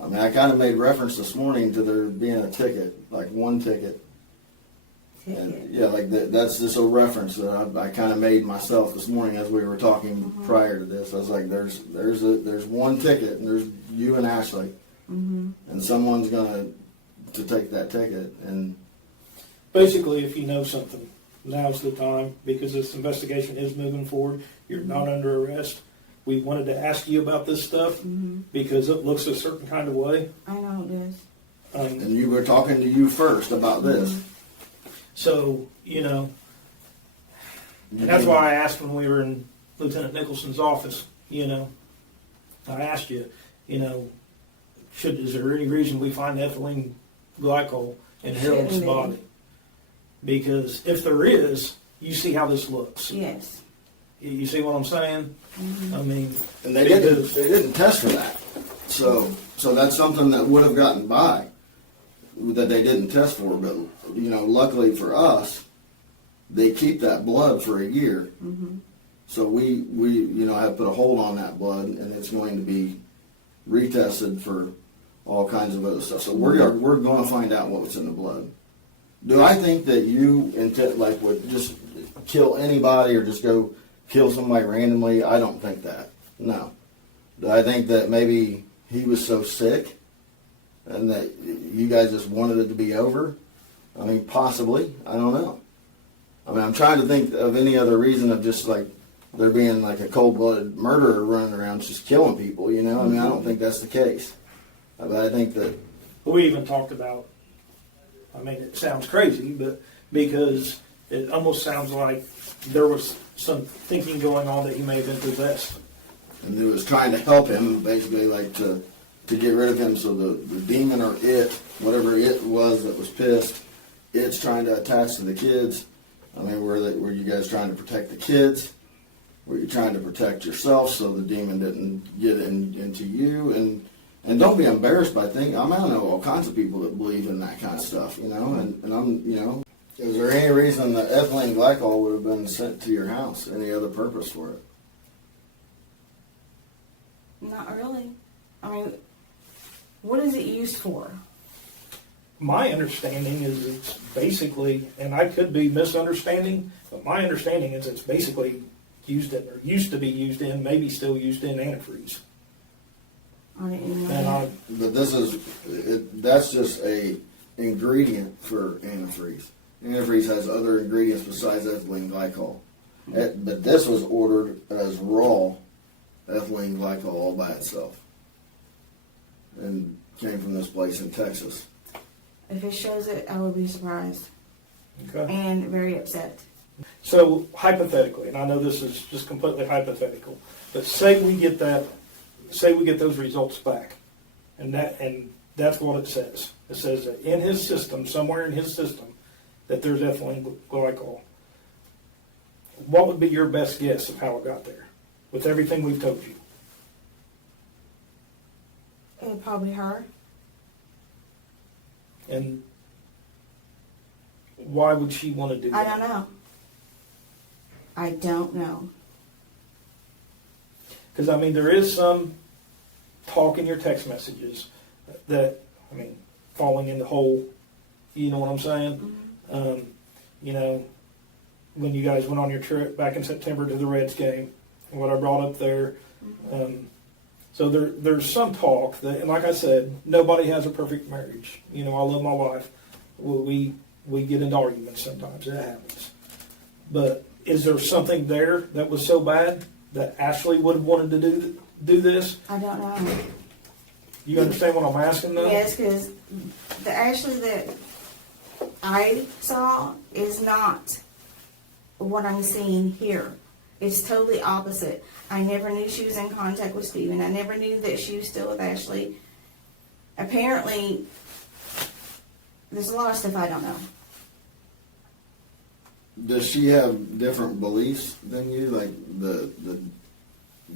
I kind of made reference this morning to there being a ticket, like one ticket. And, yeah, like that's just a reference that I kind of made myself this morning as we were talking prior to this. I was like, there's one ticket, and there's you and Ashley, and someone's gonna to take that ticket. And basically, if you know something, now's the time because this investigation is moving forward. You're not under arrest. We wanted to ask you about this stuff because it looks a certain kind of way. I know it is. And you were talking to you first about this. So, and that's why I asked when we were in Lieutenant Nicholson's office, I asked you, is there any reason we find ethylene glycol in Harold's body? Because if there is, you see how this looks. Yes. You see what I'm saying? I mean, and they didn't test for that. So that's something that would have gotten by, that they didn't test for. But luckily for us, they keep that blood for a year. So we have put a hold on that blood, and it's going to be retested for all kinds of other stuff. So we're going to find out what's in the blood. Do I think that you would just kill anybody or just go kill somebody randomly? I don't think that. No. Do I think that maybe he was so sick and that you guys just wanted it to be over? I mean, possibly. I don't know. I mean, I'm trying to think of any other reason of just like there being like a cold-blooded murderer running around just killing people, I mean, I don't think that's the case. But I think that... We even talked about, I mean, it sounds crazy, but because it almost sounds like there was some thinking going on that he may have been possessed. And it was trying to help him, basically, like to get rid of him, so the demon or it, whatever it was that was pissed, it's trying to attach to the kids. I mean, were you guys trying to protect the kids? Were you trying to protect yourself so the demon didn't get into you? And don't be embarrassed by thinking. I know all kinds of people that believe in that kind of stuff, and I'm, is there any reason that ethylene glycol would have been sent to your house? Any other purpose for it? Not really. I mean, what is it used for? My understanding is it's basically, and I could be misunderstanding, but my understanding is it's basically used in, or used to be used in, maybe still used in antifreeze. I didn't know. But that's just a ingredient for antifreeze. Antifreeze has other ingredients besides ethylene glycol. But this was ordered as raw ethylene glycol all by itself. And came from this place in Texas. If it shows it, I would be surprised. Okay. And very upset. So hypothetically, and I know this is just completely hypothetical, but say we get those results back, and that's what it says. It says that in his system, somewhere in his system, that there's ethylene glycol. What would be your best guess of how it got there, with everything we've told you? Probably her. And why would she want to do that? I don't know. I don't know. Because, I mean, there is some talk in your text messages that, I mean, falling in the hole, you know what I'm saying? Mm-hmm. when you guys went on your trip back in September to the Reds game, and what I brought up there. So there's some talk that, and like I said, nobody has a perfect marriage. You know, I love my wife. We get into arguments sometimes. It happens. But is there something there that was so bad that Ashley would have wanted to do this? I don't know. You understand what I'm asking, though? Yes, because the Ashley that I saw is not what I'm seeing here. It's totally opposite. I never knew she was in contact with Steven. I never knew that she was still with Ashley. Apparently, there's a lot of stuff I don't know. Does she have different beliefs than you, like the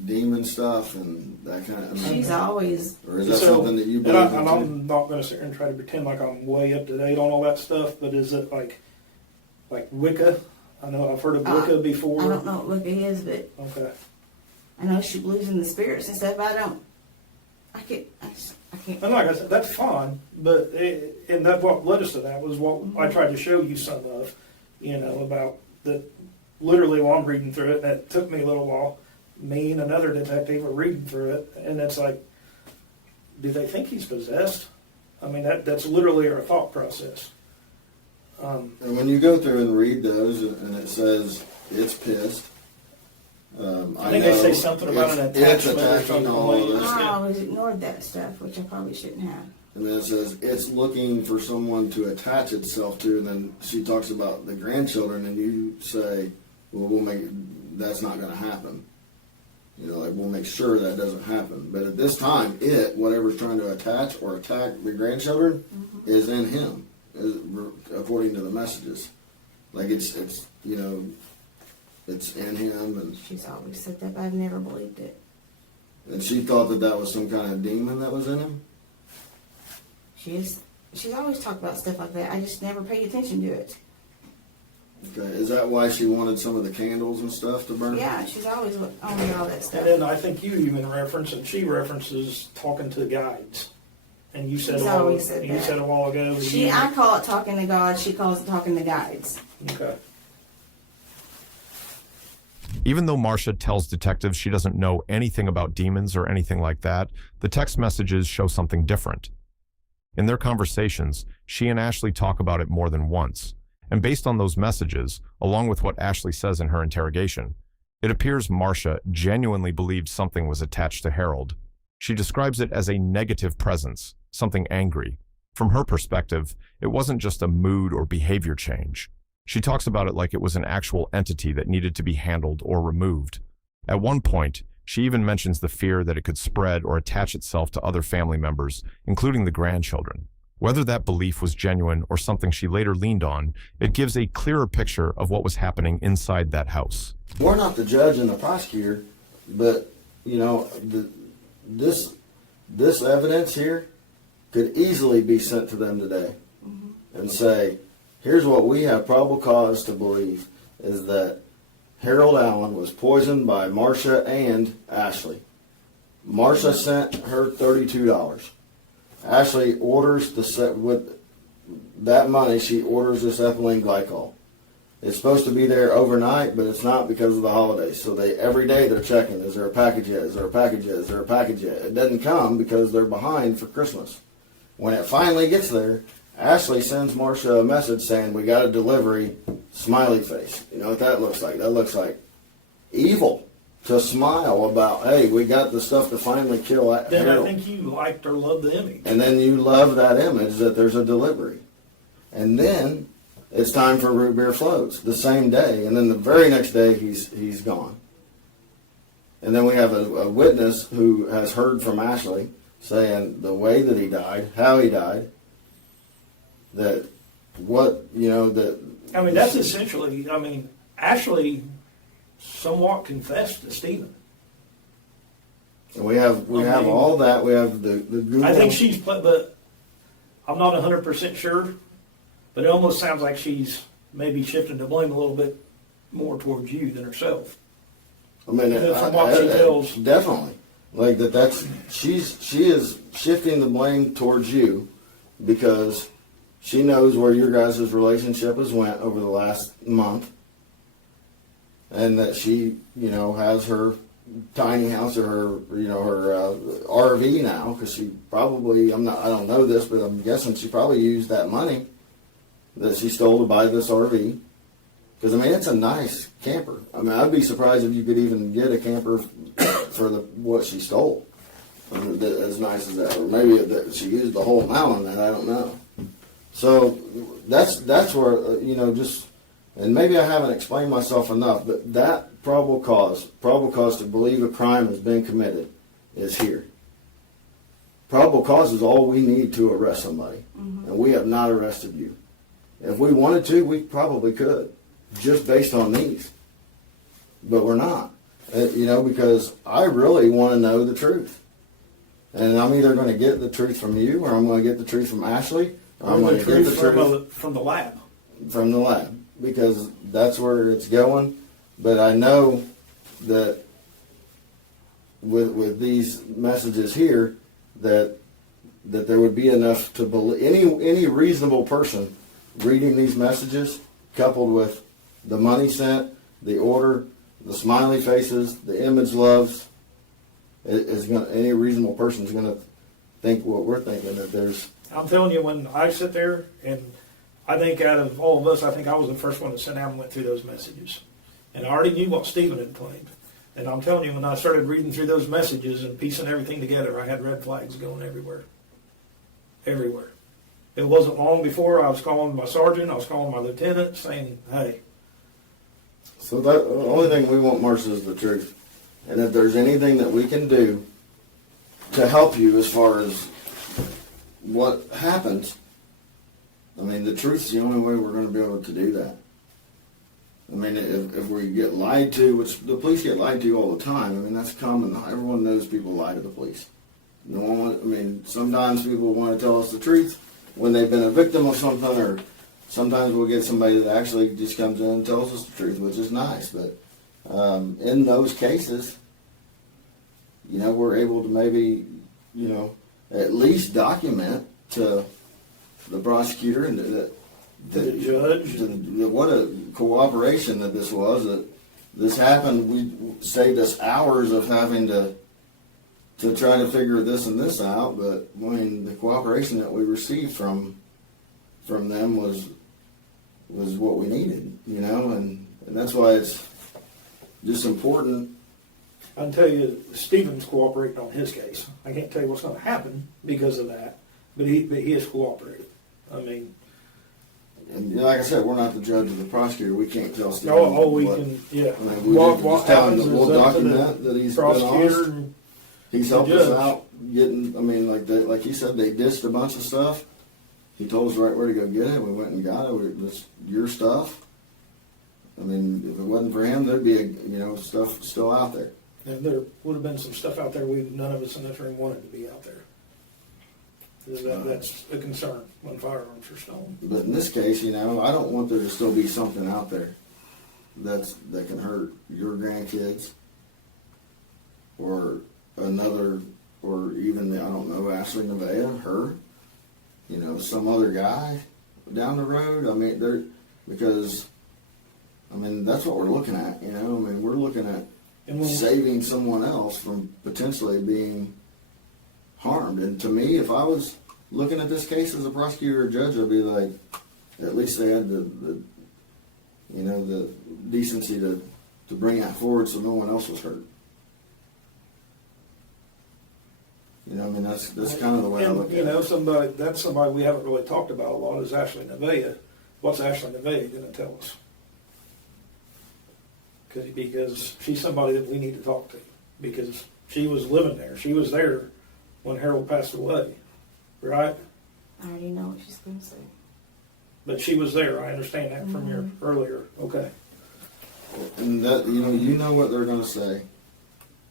demon stuff and that kind of? She's always. Or is that something that you believe in? And I'm not going to sit here and try to pretend like I'm way up to date on all that stuff. But is it like Wicca? I know I've heard of Wicca before. I don't know what Wicca is, but Okay. I know she believes in the spirits and stuff. But I can't. And like I said, that's fine, but and that's what led us to that was what I tried to show you some of, you know, about the literally while I'm reading through it, and it took me a little while. Me and another detective were reading through it, and it's like, do they think he's possessed? I mean, that's literally our thought process. And when you go through and read those, and it says it's pissed. I think they say something about an attachment or something. I always ignored that stuff, which I probably shouldn't have. And then it says it's looking for someone to attach itself to, and then she talks about the grandchildren, and you say, well, that's not going to happen. You know, like we'll make sure that doesn't happen. But at this time, whatever's trying to attach or attack the grandchildren is in him, according to the messages. Like it's you know, it's in him. And She's always said that, but I've never believed it. And she thought that was some kind of demon that was in him? She's always talked about stuff like that. I just never paid attention to it. Okay, is that why she wanted some of the candles and stuff to burn? Yeah, she's always on me all that stuff. And then I think you even reference, and she references talking to guides. And you said She's always said that. said a while ago. I call it talking to God. She calls it talking to guides. Okay. Even though Marsha tells detectives she doesn't know anything about demons or anything like that, the text messages show something different. In their conversations, she and Ashley talk about it more than once. And based on those messages, along with what Ashley says in her interrogation, it appears Marsha genuinely believed something was attached to Harold. She describes it as a negative presence, something angry. From her perspective, it wasn't just a mood or behavior change. She talks about it like it was an actual entity that needed to be handled or removed. At one point, she even mentions the fear that it could spread or attach itself to other family members, including the grandchildren. Whether that belief was genuine or something she later leaned on, it gives a clearer picture of what was happening inside that house. We're not the judge and the prosecutor, but, you know, this evidence here could easily be sent to them today and say, here's what we have probable cause to believe is that Harold Allen was poisoned by Marsha and Ashley. Marsha sent her $32. Ashley orders with that money, she orders this ethylene glycol. It's supposed to be there overnight, but it's not because of the holidays. So every day they're checking, is there a package yet? Is there a package yet? Is there a package yet? It doesn't come because they're behind for Christmas. When it finally gets there, Ashley sends Marsha a message saying, we got a delivery, smiley face. You know what that looks like? That looks like evil. To smile about, hey, we got the stuff to finally kill Harold. Then I think you liked or loved the image. And then you love that image that there's a delivery. And then it's time for root beer floats the same day. And then the very next day he's gone. And then we have a witness who has heard from Ashley saying the way that he died, how he died, that what, you know, that... I mean, that's essentially, I mean, Ashley somewhat confessed to Stephen. And we have all that. We have the Google. I think but I'm not 100% sure, but it almost sounds like she's maybe shifting the blame a little bit more towards you than herself. I mean, from what she tells. Definitely. Like she is shifting the blame towards you because she knows where your guys' relationship has went over the last month. and that she, you know, has her tiny house or her, you know, her RV now, because she probably, I don't know this, but I'm guessing she probably used that money that she stole to buy this RV. Because, I mean, it's a nice camper. I mean, I'd be surprised if you could even get a camper for what she stole. I mean, as nice as that. Or maybe she used the whole amount on that. I don't know. So that's where, you know, just, and maybe I haven't explained myself enough, but that probable cause to believe a crime has been committed is here. Probable cause is all we need to arrest somebody. Mm-hmm. And we have not arrested you. If we wanted to, we probably could, just based on these. But we're not. You know, because I really want to know the truth. And I'm either going to get the truth from you, or I'm going to get the truth from Ashley, or I'm going to get the truth from the lab. From the lab, because that's where it's going. But I know that with these messages here, that there would be enough to believe any reasonable person reading these messages, coupled with the money sent, the order, the smiley faces, the image loves, any reasonable person is going to think what we're thinking, that there's... I'm telling you, when I sit there, and I think out of all of us, I think I was the first one to sit down and went through those messages. And I already knew what Stephen had claimed. And I'm telling you, when I started reading through those messages and piecing everything together, I had red flags going everywhere. Everywhere. It wasn't long before I was calling my sergeant, I was calling my lieutenant, saying, hey. So the only thing we want, Marsha, is the truth. And if there's anything that we can do to help you as far as what happens, I mean, the truth is the only way we're going to be able to do that. I mean, if we get lied to, which the police get lied to all the time, I mean, that's common. Everyone knows people lie to the police. No one, I mean, sometimes people want to tell us the truth when they've been a victim of something, or sometimes we'll get somebody that actually just comes in and tells us the truth, which is nice. But in those cases, you know, we're able to maybe, you know, at least document to the prosecutor and the judge. What a cooperation that this was. That this happened. We saved us hours of having to try to figure this and this out. But I mean, the cooperation that we received from them was what we needed. You know, and that's why it's just important. I can tell you, Stephen's cooperating on his case. I can't tell you what's going to happen because of that, but he is cooperating. I mean, and you know, like I said, we're not the judge or the prosecutor. We can't tell Stephen. Yeah. I mean, what happens is we'll document that he's been honest. He's helped us out getting. I mean, like you said, they dished a bunch of stuff. He told us right where to go get it. We went and got it. It's your stuff. I mean, if it wasn't for him, there'd be stuff still out there. And there would have been some stuff out there none of us in this room wanted to be out there. That's a concern when firearms are stolen. But in this case, you know, I don't want there to still be something out there that can hurt your grandkids or another, or even, I don't know, Ashley Nevaeh, her, you know, some other guy down the road. I mean, because that's what we're looking at, you know. I mean, we're looking at saving someone else from potentially being harmed. And to me, if I was looking at this case as a prosecutor or judge, I'd be like, at least they had the decency to bring that forward so no one else was hurt. You know, I mean, that's kind of the way I look at it. You know, that's somebody we haven't really talked about a lot is Ashley Nevaeh. What's Ashley Nevaeh going to tell us? Because she's somebody that we need to talk to, because she was living there. She was there when Harold passed away, right? I already know what she's going to say. But she was there. I understand that from your earlier. Okay. And that, you know what they're going to say.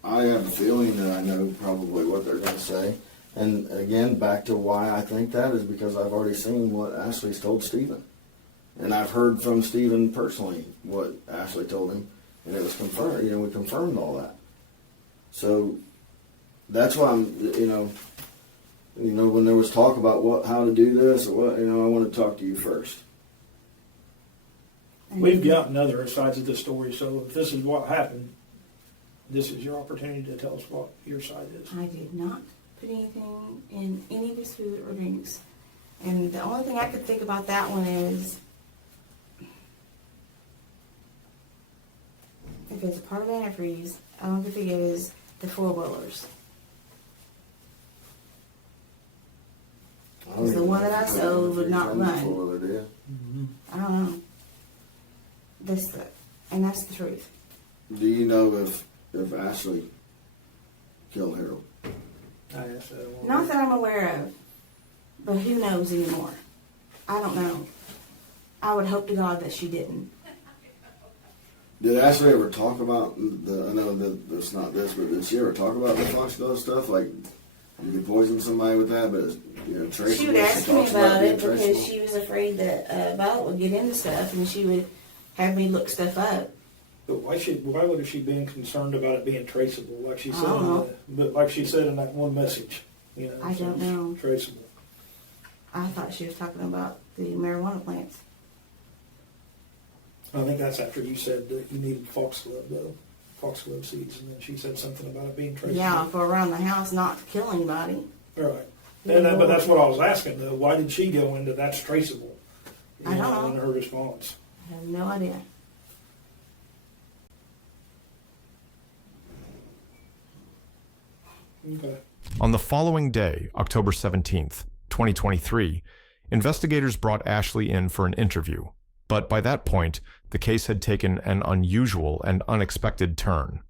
I have a feeling that I know probably what they're going to say. And again, back to why I think that is because I've already seen what Ashley's told Stephen. And I've heard from Stephen personally what Ashley told him. And it was confirmed, we confirmed all that. So that's why I'm, when there was talk about how to do this or what, I want to talk to you first. We've gotten other sides of the story, so if this is what happened, this is your opportunity to tell us what your side is. I did not put anything in any of his food or drinks. And the only thing I could think about that one is if it's a part of antifreeze, I don't think it is the four-wheelers. Because the one that I sold would not run. I don't know. And that's the truth. Do you know if Ashley killed Harold? I asked that one. Not that I'm aware of, but who knows anymore? I don't know. I would hope to God that she didn't. Did Ashley ever talk about I know that it's not this, but did she ever talk about the foxglove stuff? Like, you could poison somebody with that, but it's, traceable. She would ask me talks about being it because traceable. she was afraid that Violet would get into stuff, and she would have me look stuff up. But why would she been concerned about it being traceable, like she said? I don't know. But like she said in that one message, I don't know. Traceable. I thought she was talking about the marijuana plants. I think that's after you said that you needed foxglove seeds, and then she said something about it being traceable. Yeah, for around the house, not to kill anybody. All right. But that's what I was asking, though. Why did she go into that's traceable? I don't know. In her response. I have no idea. Okay. On the following day, October 17th, 2023, investigators brought Ashley in for an interview. But by that point, the case had taken an unusual and unexpected turn.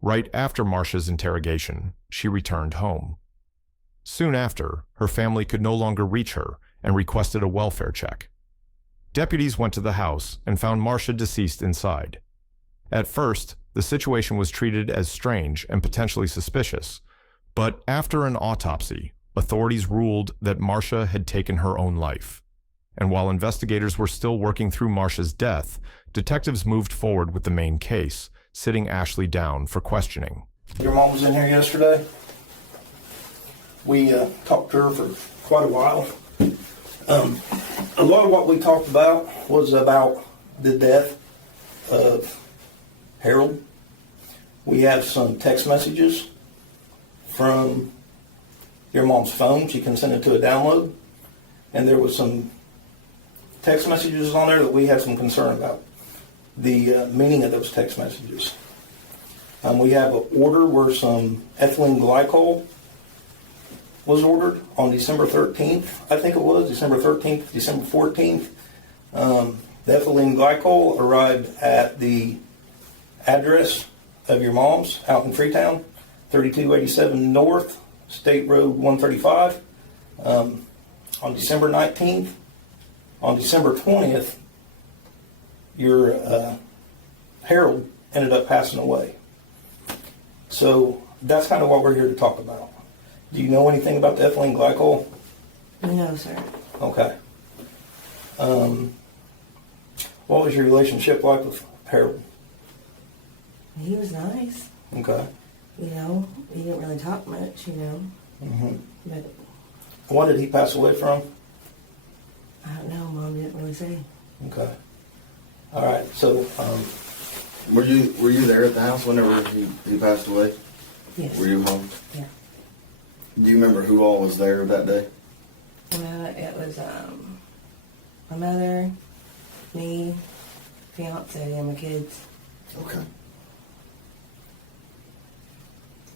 Right after Marsha's interrogation, she returned home. Soon after, her family could no longer reach her and requested a welfare check. Deputies went to the house and found Marsha deceased inside. At first, the situation was treated as strange and potentially suspicious, but after an autopsy, authorities ruled that Marsha had taken her own life. And while investigators were still working through Marsha's death, detectives moved forward with the main case, sitting Ashley down for questioning. Your mom was in here yesterday. We talked to her for quite a while. A lot of what we talked about was about the death of Harold. We have some text messages from your mom's phone. She consented to a download. And there was some text messages on there that we had some concern about. The meaning of those text messages. We have an order where some ethylene glycol was ordered on December 13th. I think it was December 13th, December 14th. The ethylene glycol arrived at the address of your mom's out in Freetown, 3287 North, State Road 135, on December 19th. On December 20th, your Harold ended up passing away. So that's kind of what we're here to talk about. Do you know anything about the ethylene glycol? No, sir. Okay. What was your relationship like with Harold? He was nice. Okay. He didn't really talk much, Mm-hmm. But What did he pass away from? I don't know. Mom didn't really say. Okay. All right. So, Were you there at the house whenever he passed away? Yes. Were you home? Yeah. Do you remember who all was there that day? It was my mother, me, fiance, and my kids. Okay.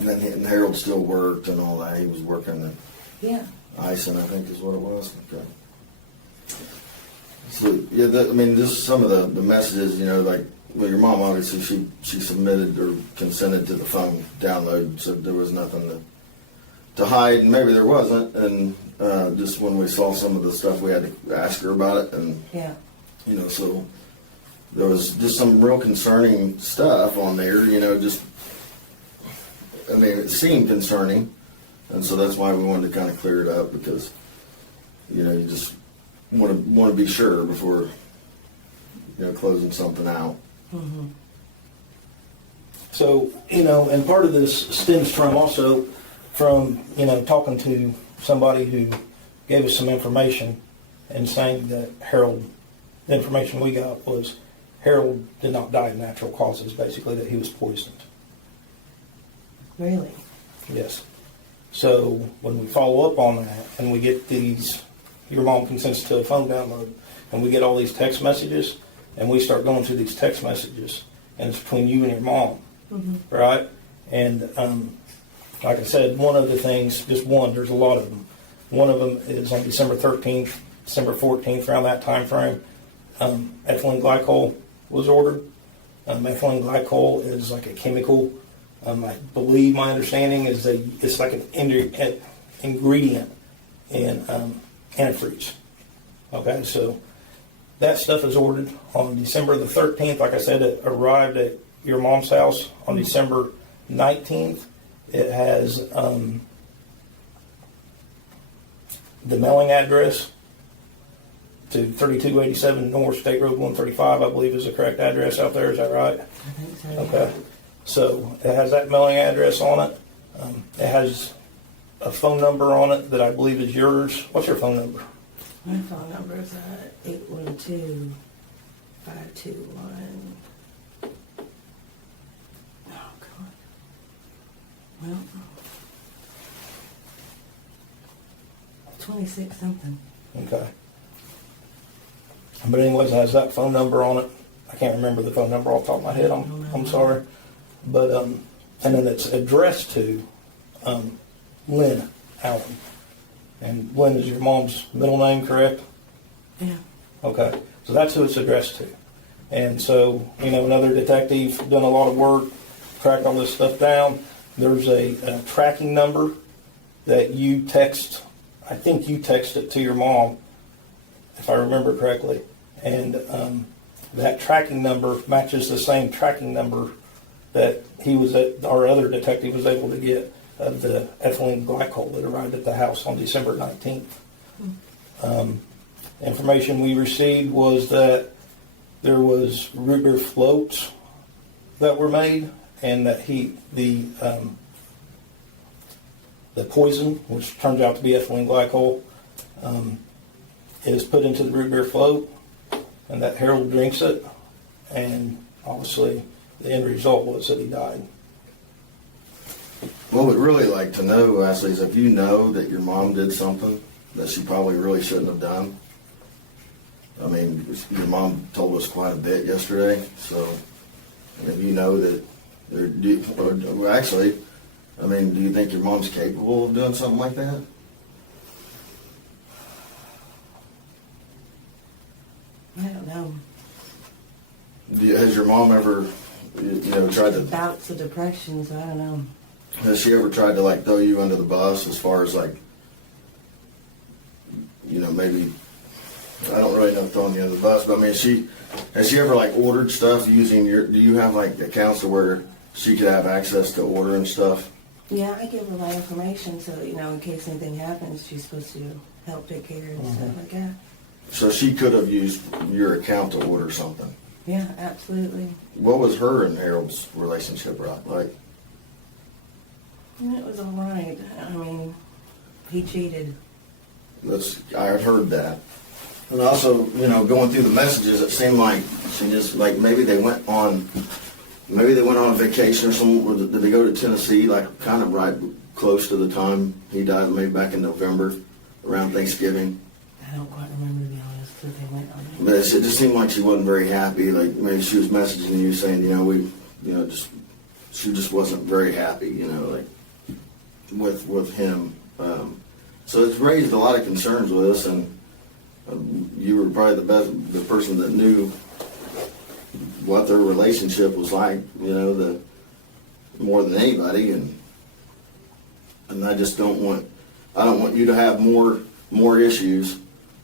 And then Harold still worked and all that. He was working at Yeah. Ison, I think is what it was. Okay. So yeah, this is some of the messages. Well, your mom obviously she submitted or consented to the phone download, so there was nothing to hide, and maybe there wasn't. And just when we saw some of the stuff, we had to ask her about it, and Yeah. so there was just some real concerning stuff on there. It seemed concerning, and so that's why we wanted to kind of clear it up, because you just want to be sure before closing something out. Mm-hmm. So, and part of this stems from talking to somebody who gave us some information and saying that Harold, the information we got was Harold did not die of natural causes, basically, that he was poisoned. Really? Yes. So when we follow up on that and we get these, your mom consents to a phone download, and we get all these text messages, and we start going through these text messages, and it's between you and your mom, right? And like I said, one of the things, just one, there's a lot of them. One of them is on December 13th, December 14th, around that time frame, ethylene glycol was ordered. Ethylene glycol is like a chemical. I believe my understanding is that it's like an ingredient in antifreeze. Okay, so that stuff is ordered on December the 13th. Like I said, it arrived at your mom's house on December 19th. It has the mailing address to 3287 North State Road 135, I believe is the correct address out there. Is that right? I think so. Okay. So it has that mailing address on it. It has a phone number on it that I believe is yours. What's your phone number? My phone number is 812-521. Oh, God. Well, 26 something. Okay. But anyways, it has that phone number on it. I can't remember the phone number off the top of my head. I'm sorry. But and then it's addressed to Lynn Allen. And Lynn is your mom's middle name, correct? Yeah. Okay. So that's who it's addressed to. And so, another detective done a lot of work, tracked all this stuff down. There's a tracking number that you text. I think you text it to your mom, if I remember correctly. And that tracking number matches the same tracking number that our other detective was able to get of the ethylene glycol that arrived at the house on December 19th. Information we received was that there was root beer floats that were made, and that the poison, which turns out to be ethylene glycol, is put into the root beer float, and that Harold drinks it, and obviously the end result was that he died. What we'd really like to know, Ashley, is if you know that your mom did something that she probably really shouldn't have done. I mean, your mom told us quite a bit yesterday, so if you know that do you think your mom's capable of doing something like that? I don't know. Has your mom ever, tried to... Bouts of depression, so I don't know. Has she ever tried to, throw you under the bus as far as, maybe... I don't really know throwing you under the bus, but, I mean, has she ever, ordered stuff using do you have, accounts where she could have access to order and stuff? Yeah, I give her my information so, in case anything happens, she's supposed to help take care and stuff like that. So she could have used your account to order something? Yeah, absolutely. What was her and Harold's relationship like? It was all right. I mean, he cheated. I had heard that. And also, going through the messages, it seemed like she just, maybe they went on a vacation or something. Or did they go to Tennessee, kind of right close to the time he died, maybe back in November, around Thanksgiving? I don't quite remember, to be honest, but they went on But it just seemed like she wasn't very happy. Maybe she was messaging you saying, she just wasn't very happy, with him. So it's raised a lot of concerns with us, and you were probably the person that knew what their relationship was like, more than anybody, and I just don't want you to have more issues.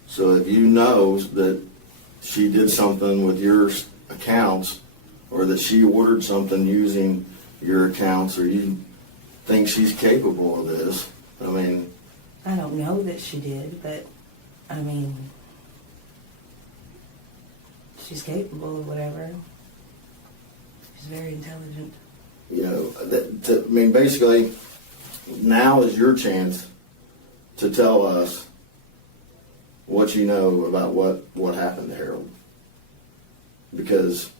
So if you know that she did something with your accounts, or that she ordered something using your accounts, or you think she's capable of this, I mean... I don't know that she did, but, I mean, she's capable of whatever. She's very intelligent. Basically, now is your chance to tell us what you know about what happened to Harold. because,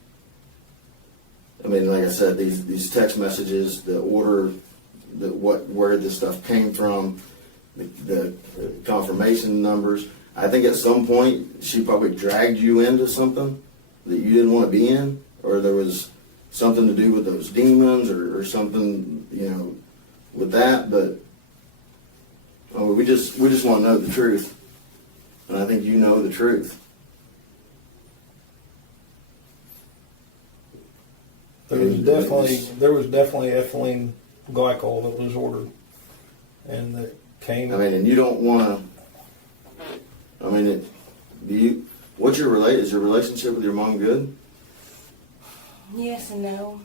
I mean, like I said, these text messages, the order, where this stuff came from, the confirmation numbers. I think at some point she probably dragged you into something that you didn't want to be in, or there was something to do with those demons or something, you know, with that. But we just want to know the truth, and I think you know the truth. There was definitely ethylene glycol that was ordered, and that came. I mean, and you don't want to. I mean, what's your is your relationship with your mom good? Yes and no.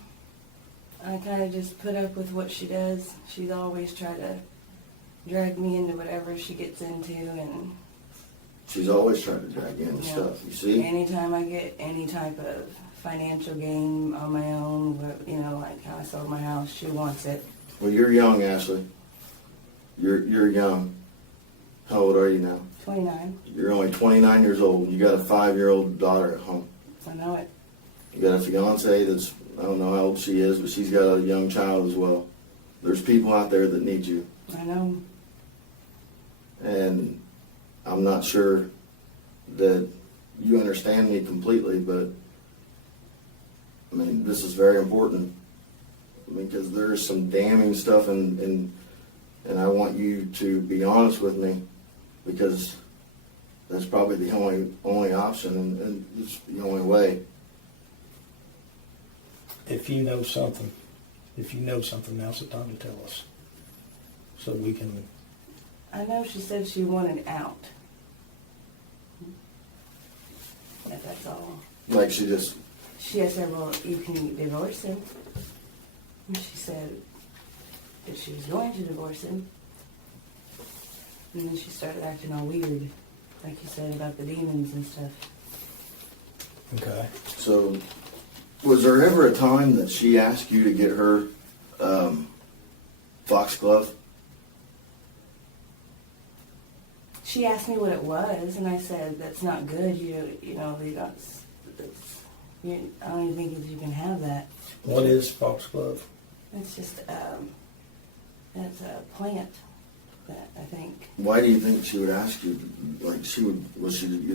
I kind of just put up with what she does. She's always tried to drag me into whatever she gets into, and she's always trying to drag you into stuff. You see? Anytime I get any type of financial gain on my own, you know, like how I sold my house, she wants it. Well, you're young, Ashley. You're young. How old are you now? 29. You're only 29 years old. You got a 5-year-old daughter at home. I know it. You got a fiance that's, I don't know how old she is, but she's got a young child as well. There's people out there that need you. I know. And I'm not sure that you understand me completely, but I mean, this is very important. I mean, because there's some damning stuff, and I want you to be honest with me, because that's probably the only option, and it's the only way. If you know something, now's the time to tell us, so we can. I know she said she wanted out. But that's all. Like she just. She said, well, you can divorce him. And she said that she was going to divorce him. And then she started acting all weird, like you said, about the demons and stuff. Okay. So, was there ever a time that she asked you to get her foxglove? She asked me what it was, and I said, that's not good. You know, I don't even think you can have that. What is foxglove? It's just, that's a plant that I think. Why do you think she would ask you? Like you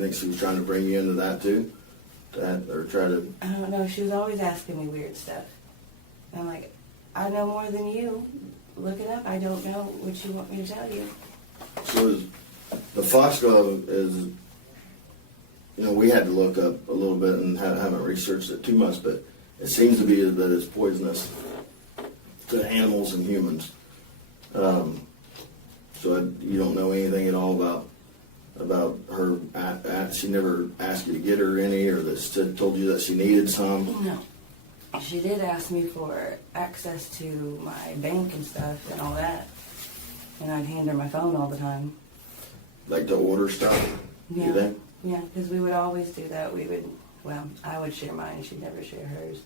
think she was trying to bring you into that too? Or try to? I don't know. She was always asking me weird stuff. And I'm like, I know more than you. Look it up. I don't know what you want me to tell you. So the foxglove is, you know, we had to look up a little bit and haven't researched it too much, but it seems to be that it's poisonous to animals and humans. So you don't know anything at all about her. She never asked you to get her any, or that told you that she needed some. No. She did ask me for access to my bank and stuff and all that, and I'd hand her my phone all the time. Like to order stuff. Yeah. You think? Yeah, because we would always do that. I would share mine, she'd never share hers.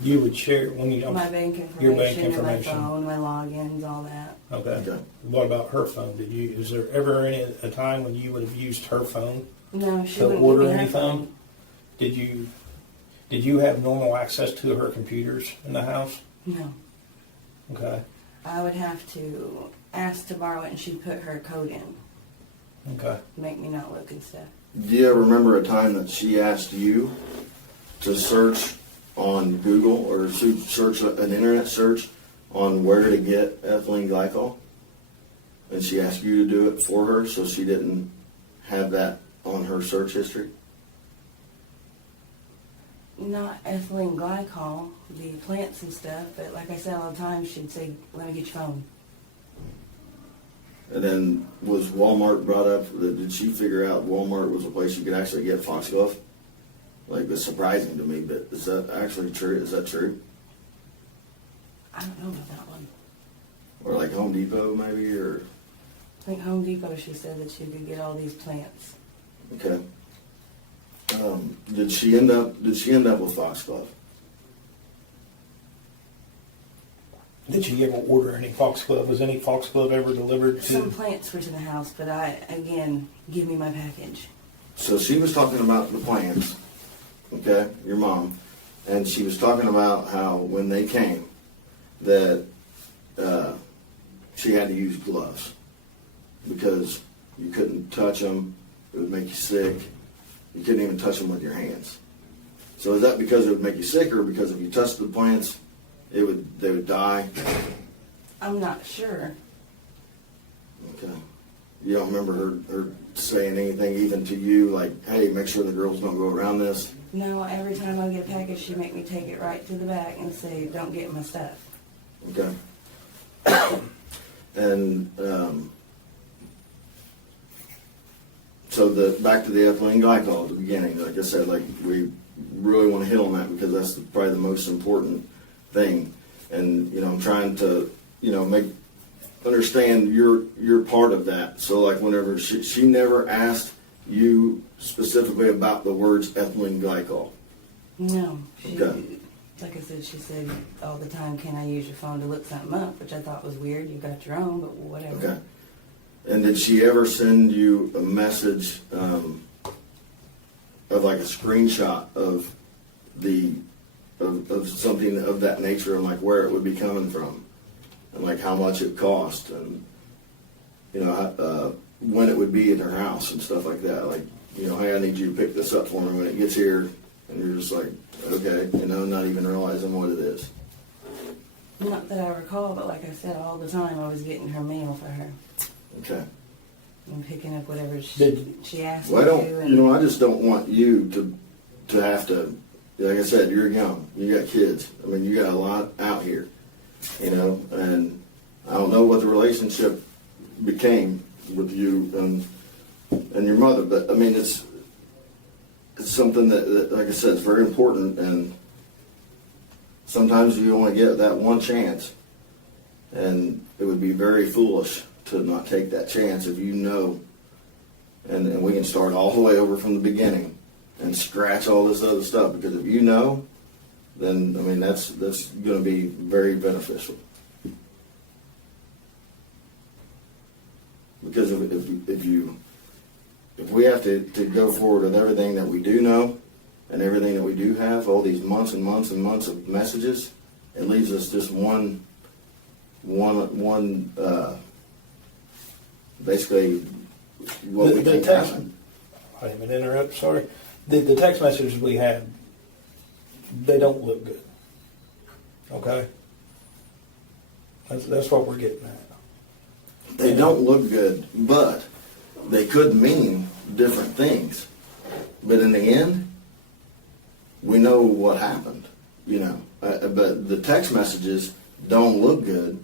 You would share when you My bank information, your bank and my information. phone, my logins, all that. Okay. What about her phone? Is there ever a time when you would have used her phone No, she to wouldn't order give me her anything? phone. Did you have normal access to her computers in the house? No. Okay. I would have to ask to borrow it, and she'd put her code in. Okay. Make me not look and stuff. Do you ever remember a time that she asked you to search on Google or search an internet search on where to get ethylene glycol? And she asked you to do it for her so she didn't have that on her search history? Not ethylene glycol, the plants and stuff, but like I said all the time, she'd say, let me get your phone. And then was Walmart brought up? Did she figure out Walmart was a place you could actually get foxglove? Like, it's surprising to me, but is that actually true? Is that true? I don't know about that one. Or like Home Depot maybe, or? I think Home Depot, she said that you could get all these plants. Okay. Did she end up with foxglove? Did she ever order any foxglove? Was any foxglove ever delivered to? Some plants were to the house, but give me my package. So she was talking about the plants, okay, your mom, and she was talking about how when they came, that she had to use gloves because you couldn't touch them, it would make you sick. You couldn't even touch them with your hands. So is that because it would make you sick, or because if you touched the plants, they would die? I'm not sure. Okay. You don't remember her saying anything even to you, like, hey, make sure the girls don't go around this? No, every time I get a package, she make me take it right to the back and say, don't get my stuff. Okay. And so back to the ethylene glycol at the beginning, like I said, like we really want to hit on that because that's probably the most important thing. And I'm trying to understand you're part of that. So like whenever she never asked you specifically about the words ethylene glycol. No. Okay. Like I said, she said all the time, can I use your phone to look something up, which I thought was weird. You got your own, but whatever. Okay. And did she ever send you a message of like a screenshot of of something of that nature and like where it would be coming from and like how much it cost and when it would be at her house and stuff like that? Like, hey, I need you to pick this up for me when it gets here, and you're just like, okay, not even realizing what it is. Not that I recall, but like I said, all the time I was getting her mail for her. Okay. And picking up whatever Did- she asked Well, me to. And I just don't want you to have to, like I said, you're young, you got kids. I mean, you got a lot out here, and I don't know what the relationship became with you and your mother, but I mean, it's something that, like I said, it's very important, and sometimes you only get that one chance, and it would be very foolish to not take that chance if and we can start all the way over from the beginning and scratch all this other stuff, because if then I mean that's going to be very beneficial. Because if we have to go forward with everything that we do know and everything that we do have, all these months and months and months of messages, it leaves us just one basically what we think happened. I didn't mean to interrupt, sorry. The text messages we had, they don't look good. Okay? That's what we're getting at. They don't look good, but they could mean different things. But in the end, we know what happened, but the text messages don't look good,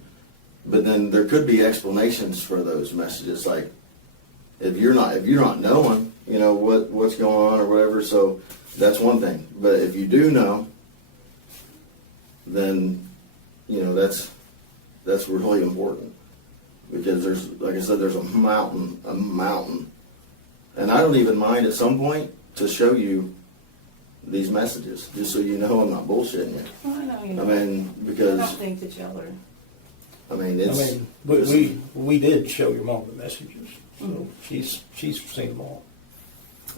but then there could be explanations for those messages, like if you're not knowing, what's going on or whatever, so that's one thing. But if you do know, then, that's really important. Because there's, like I said, there's a mountain. And I don't even mind at some point to show you these messages, just so you know I'm not bullshitting you. Well, I know you know. I mean, because, I don't think that y'all are. We did show your mom the messages, so she's seen them all.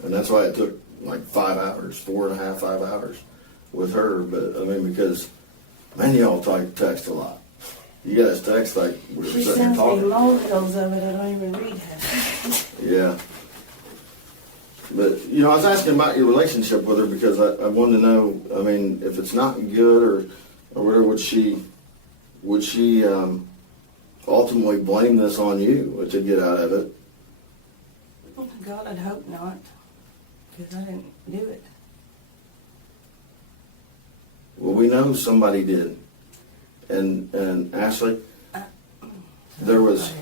and that's why it took like 5 hours, 4.5, 5 hours with her. But, because, man, y'all text a lot. You guys text like we were She sitting here sends me talking. molehills of it. I don't even read half. Yeah. But, I was asking about your relationship with her because I wanted to know, if it's not good or whatever, would she ultimately blame this on you to get out of it? Oh, God, I'd hope not. Because I didn't do it. Well, we know somebody did. And Ashley, there was,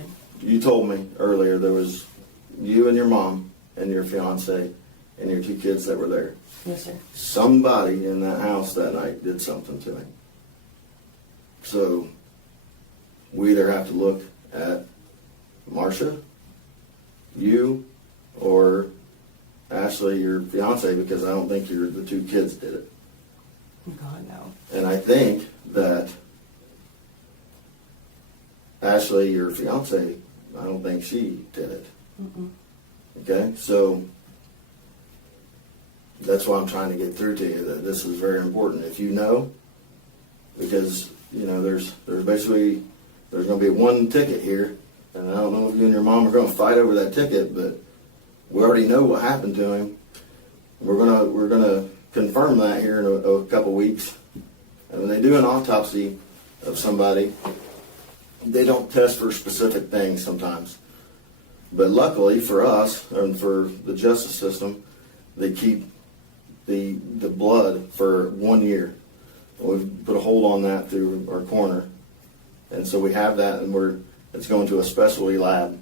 you told me earlier, there was you and your mom and your fiance and your 2 kids that were there. Yes, sir. Somebody in that house that night did something to him. So we either have to look at Marsha, you, or Ashley, your fiance, because I don't think the 2 kids did it. God, no. And I think that Ashley, your fiance, I don't think she did it. Mm-mm. Okay, so that's why I'm trying to get through to you, that this is very important. If you know, because, you know, there's basically, there's going to be one ticket here, and I don't know if you and your mom are going to fight over that ticket, but we already know what happened to him. We're gonna confirm that here in a couple weeks. And when they do an autopsy of somebody, they don't test for specific things sometimes. But luckily for us and for the justice system, they keep the blood for 1 year. We've put a hold on that through our coroner, and so we have that, and it's going to a specialty lab,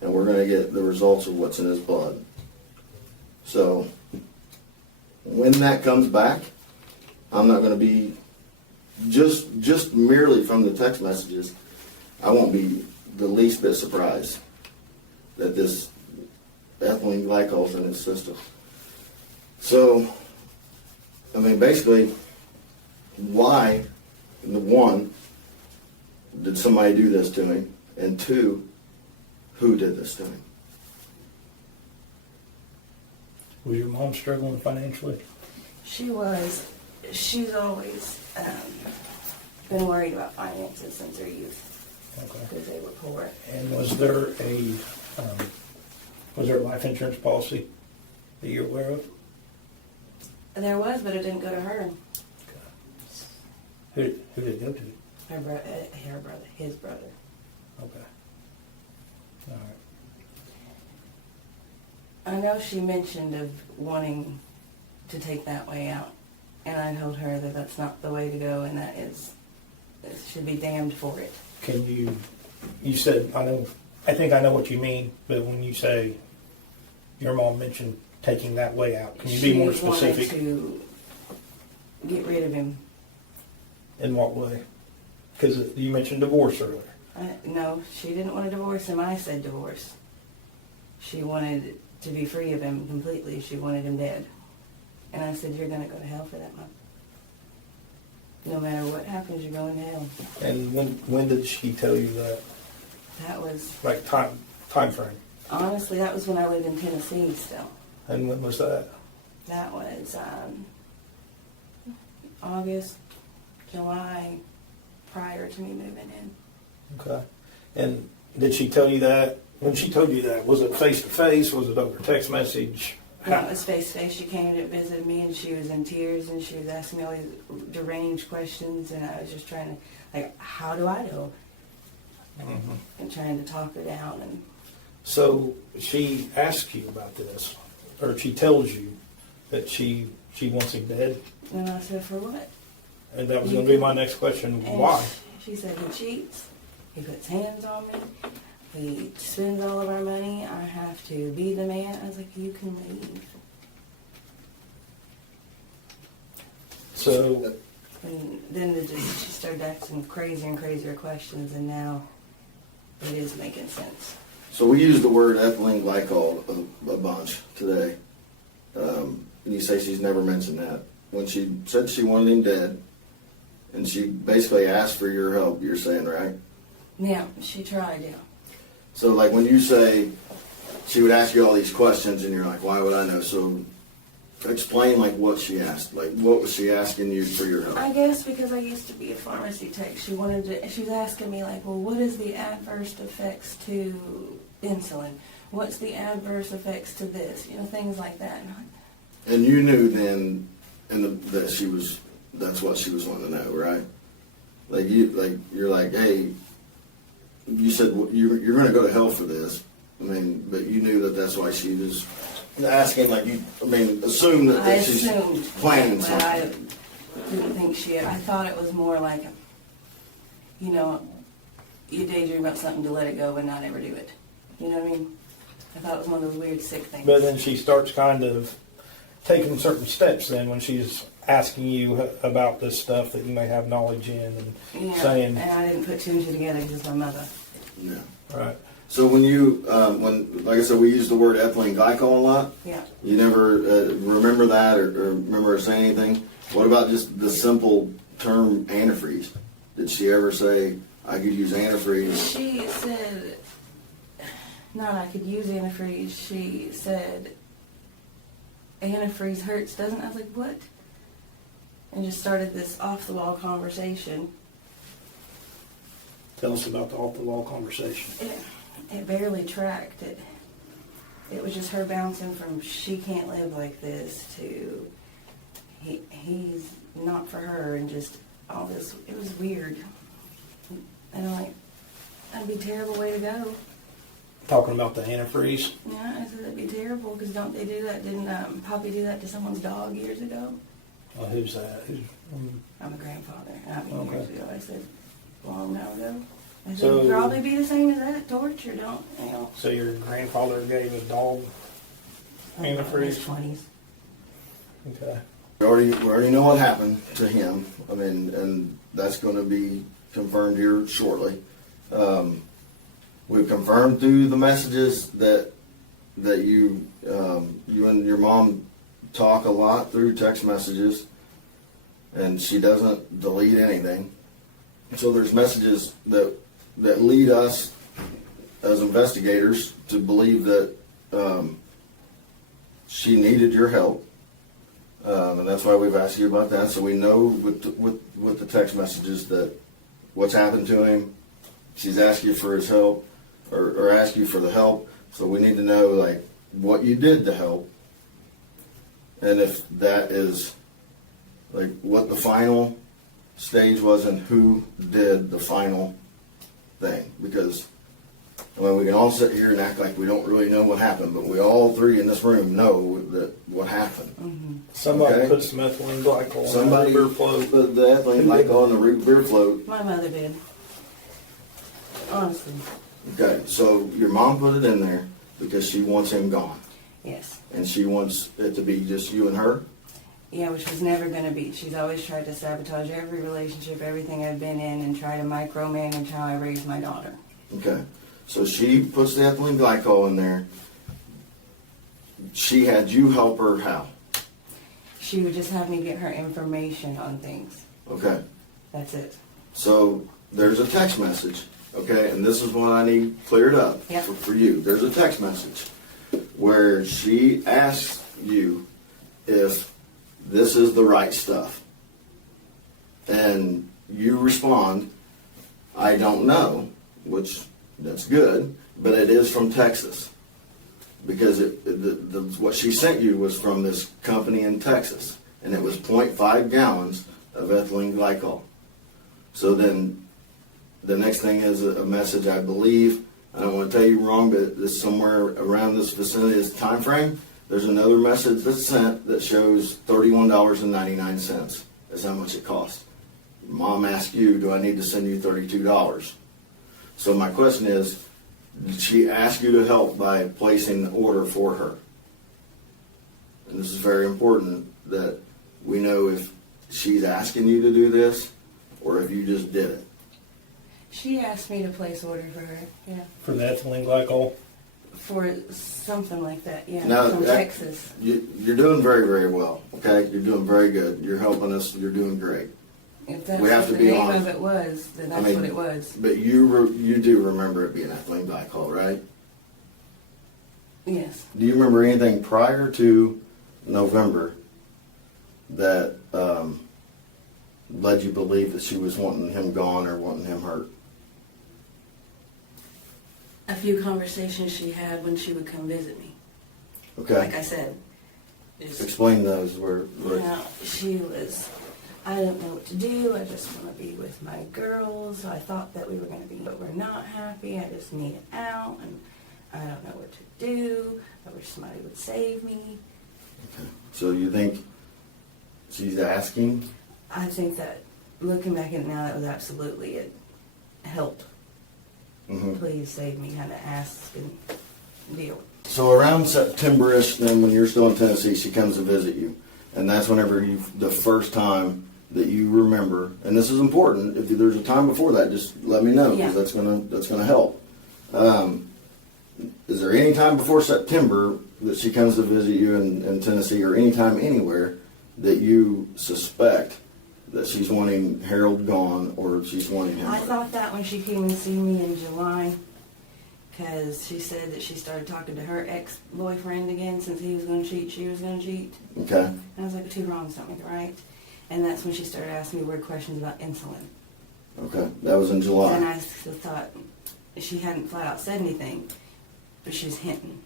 and we're going to get the results of what's in his blood. So when that comes back, I'm not going to be just merely from the text messages. I won't be the least bit surprised that this ethylene glycol is in his system. So, I mean, basically, why, one, did somebody do this to him? And two, who did this to him? Was your mom struggling financially? She was. She's always been worried about finances since her youth. Okay. Because they were poor. And was there a life insurance policy that you're aware of? There was, but it didn't go to her. Who did it go to? His brother. Okay. All right. I know she mentioned of wanting to take that way out, and I told her that that's not the way to go, and that it should be damned for it. Can you said, I think I know what you mean, but when you say your mom mentioned taking that way out, can you be more specific? She wanted to get rid of him. In what way? Because you mentioned divorce earlier. No, she didn't want to divorce him. I said divorce. She wanted to be free of him completely. She wanted him dead. And I said, you're going to go to hell for that, Mom. No matter what happens, you're going to hell. And when did she tell you that? That was... Like time frame? Honestly, that was when I lived in Tennessee still. And when was that? That was August, July, prior to me moving in. Okay. And did she tell you that? When she told you that, was it face to face? Was it over text message? No, it was face to face. She came to visit me, and she was in tears, and she was asking me all these deranged questions, and I was just trying to, like, how do I know? Mm-hmm. And trying to talk her down. And So she asks you about this, or she tells you that she wants him dead? And I said, for what? And that was going to be my next question. And Why? She said, he cheats, he puts hands on me, he spends all of our money, I have to be the man. I was like, you can leave. So, And then she started asking crazier and crazier questions, and now it is making sense. So we use the word ethylene glycol a bunch today. And you say she's never mentioned that. When she said she wanted him dead, and she basically asked for your help, you're saying, right? Yeah, she tried, yeah. So like when you say she would ask you all these questions and you're like, why would I know? So explain like what she asked. Like what was she asking you for your help? I guess because I used to be a pharmacy tech, she was asking me like, well, what is the adverse effects to insulin? What's the adverse effects to this? You know, things like that. And you knew then that that's what she was wanting to know, right? You're like, hey, you said you're going to go to hell for this. I mean, but you knew that that's why she was asking, assume that she's planning something. I didn't think I thought it was more like, you know, you daydream about something to let it go and not ever do it. You know what I mean? I thought it was one of those weird sick things. but then she starts kind of taking certain steps then when she's asking you about this stuff that you may have knowledge in and saying... And I didn't put two and two together because it's my mother. Yeah. Right. So when you, like I said, we use the word ethylene glycol a lot. Yeah. You never remember that or remember her saying anything? What about just the simple term antifreeze? Did she ever say, I could use antifreeze? She said, not I could use antifreeze. She said, antifreeze hurts, doesn't it? I was like, what? And just started this off-the-wall conversation. Tell us about the off-the-wall conversation. It barely tracked. It was just her bouncing from she can't live like this to he's not for her, and just all this. It was weird. And I'm like, that'd be a terrible way to go. Talking about the antifreeze. Yeah, I said that'd be terrible, because don't they do that? Didn't Poppy do that to someone's dog years ago? Who's that? I'm a grandfather. Okay. Years ago. I said, long now ago. I said, So- it'd probably be the same as that. Torture, don't, you know. So your grandfather gave a dog antifreeze? In his 20s. Okay. We already know what happened to him. I mean, and that's going to be confirmed here shortly. We've confirmed through the messages that you and your mom talk a lot through text messages, and she doesn't delete anything. So there's messages that lead us as investigators to believe that she needed your help. And that's why we've asked you about that, so we know with the text messages that what's happened to him. She's asked you for his help, or asked you for the help, so we need to know, like, what you did to help, and if that is, like, what the final stage was and who did the final thing. Because, I mean, we can all sit here and act like we don't really know what happened, but we all three in this room know that what happened. Mm-hmm. Somebody Okay. put some ethylene glycol Somebody on the beer float. put the ethylene glycol on the root beer float. My mother did. Honestly, Okay, so your mom put it in there because she wants him gone, yes. and she wants it to be just you and her. Yeah, which was never going to be. She's always tried to sabotage every relationship, everything I've been in, and try to micromanage how I raise my daughter. Okay, so she puts the ethylene glycol in there. She had you help her how? She would just have me get her information on things. Okay, That's it. so there's a text message, okay, and this is what I need cleared up Yep. for you. There's a text message where she asks you if this is the right stuff. And you respond, I don't know, which that's good, but it is from Texas. Because what she sent you was from this company in Texas, and it was 0.5 gallons of ethylene glycol. So then the next thing is a message, I believe, I don't want to tell you wrong, but it's somewhere around this vicinity, this time frame. There's another message that's sent that shows $31.99 is how much it costs. Mom asked you, do I need to send you $32? So my question is, did she ask you to help by placing the order for her? And this is very important that we know if she's asking you to do this or if you just did it. She asked me to place order for her, yeah. For the ethylene glycol. For something like that, yeah, Now, from Texas. You're doing very, very well, okay? You're doing very good. You're helping us. You're doing great. If that's We have what to the be name honest. of it was, then that's I mean, what it was. But you do remember it being ethylene glycol, right? Yes. Do you remember anything prior to November that led you to believe that she was wanting him gone or wanting him hurt? A few conversations she had when she would come visit me. Okay. Like I said. Explain those. Where She was, I don't know what to do. I just want to be with my girls. I thought that we were going to be, but we're not happy. I just need out, and I don't know what to do. I wish somebody would save me. Okay. So you think she's asking? I think that looking back at it now, that was absolutely it. Help. Mm-hmm. Please save me, kind of ask and deal. So around September-ish, then when you're still in Tennessee, she comes to visit you. And that's whenever the first time that you remember, and this is important, if there's a time before that, just let me know, because Yeah. that's gonna help. Is there any time before September that she comes to visit you in Tennessee, or any time anywhere that you suspect that she's wanting Harold gone, or she's wanting him I hurt? thought that when she came and see me in July, because she said that she started talking to her ex-boyfriend again since he was going to cheat, she was going to cheat. Okay. And I was like, two wrongs don't make a right. And that's when she started asking me weird questions about insulin. Okay. That was in July. And I still thought she hadn't flat out said anything, but she was hinting.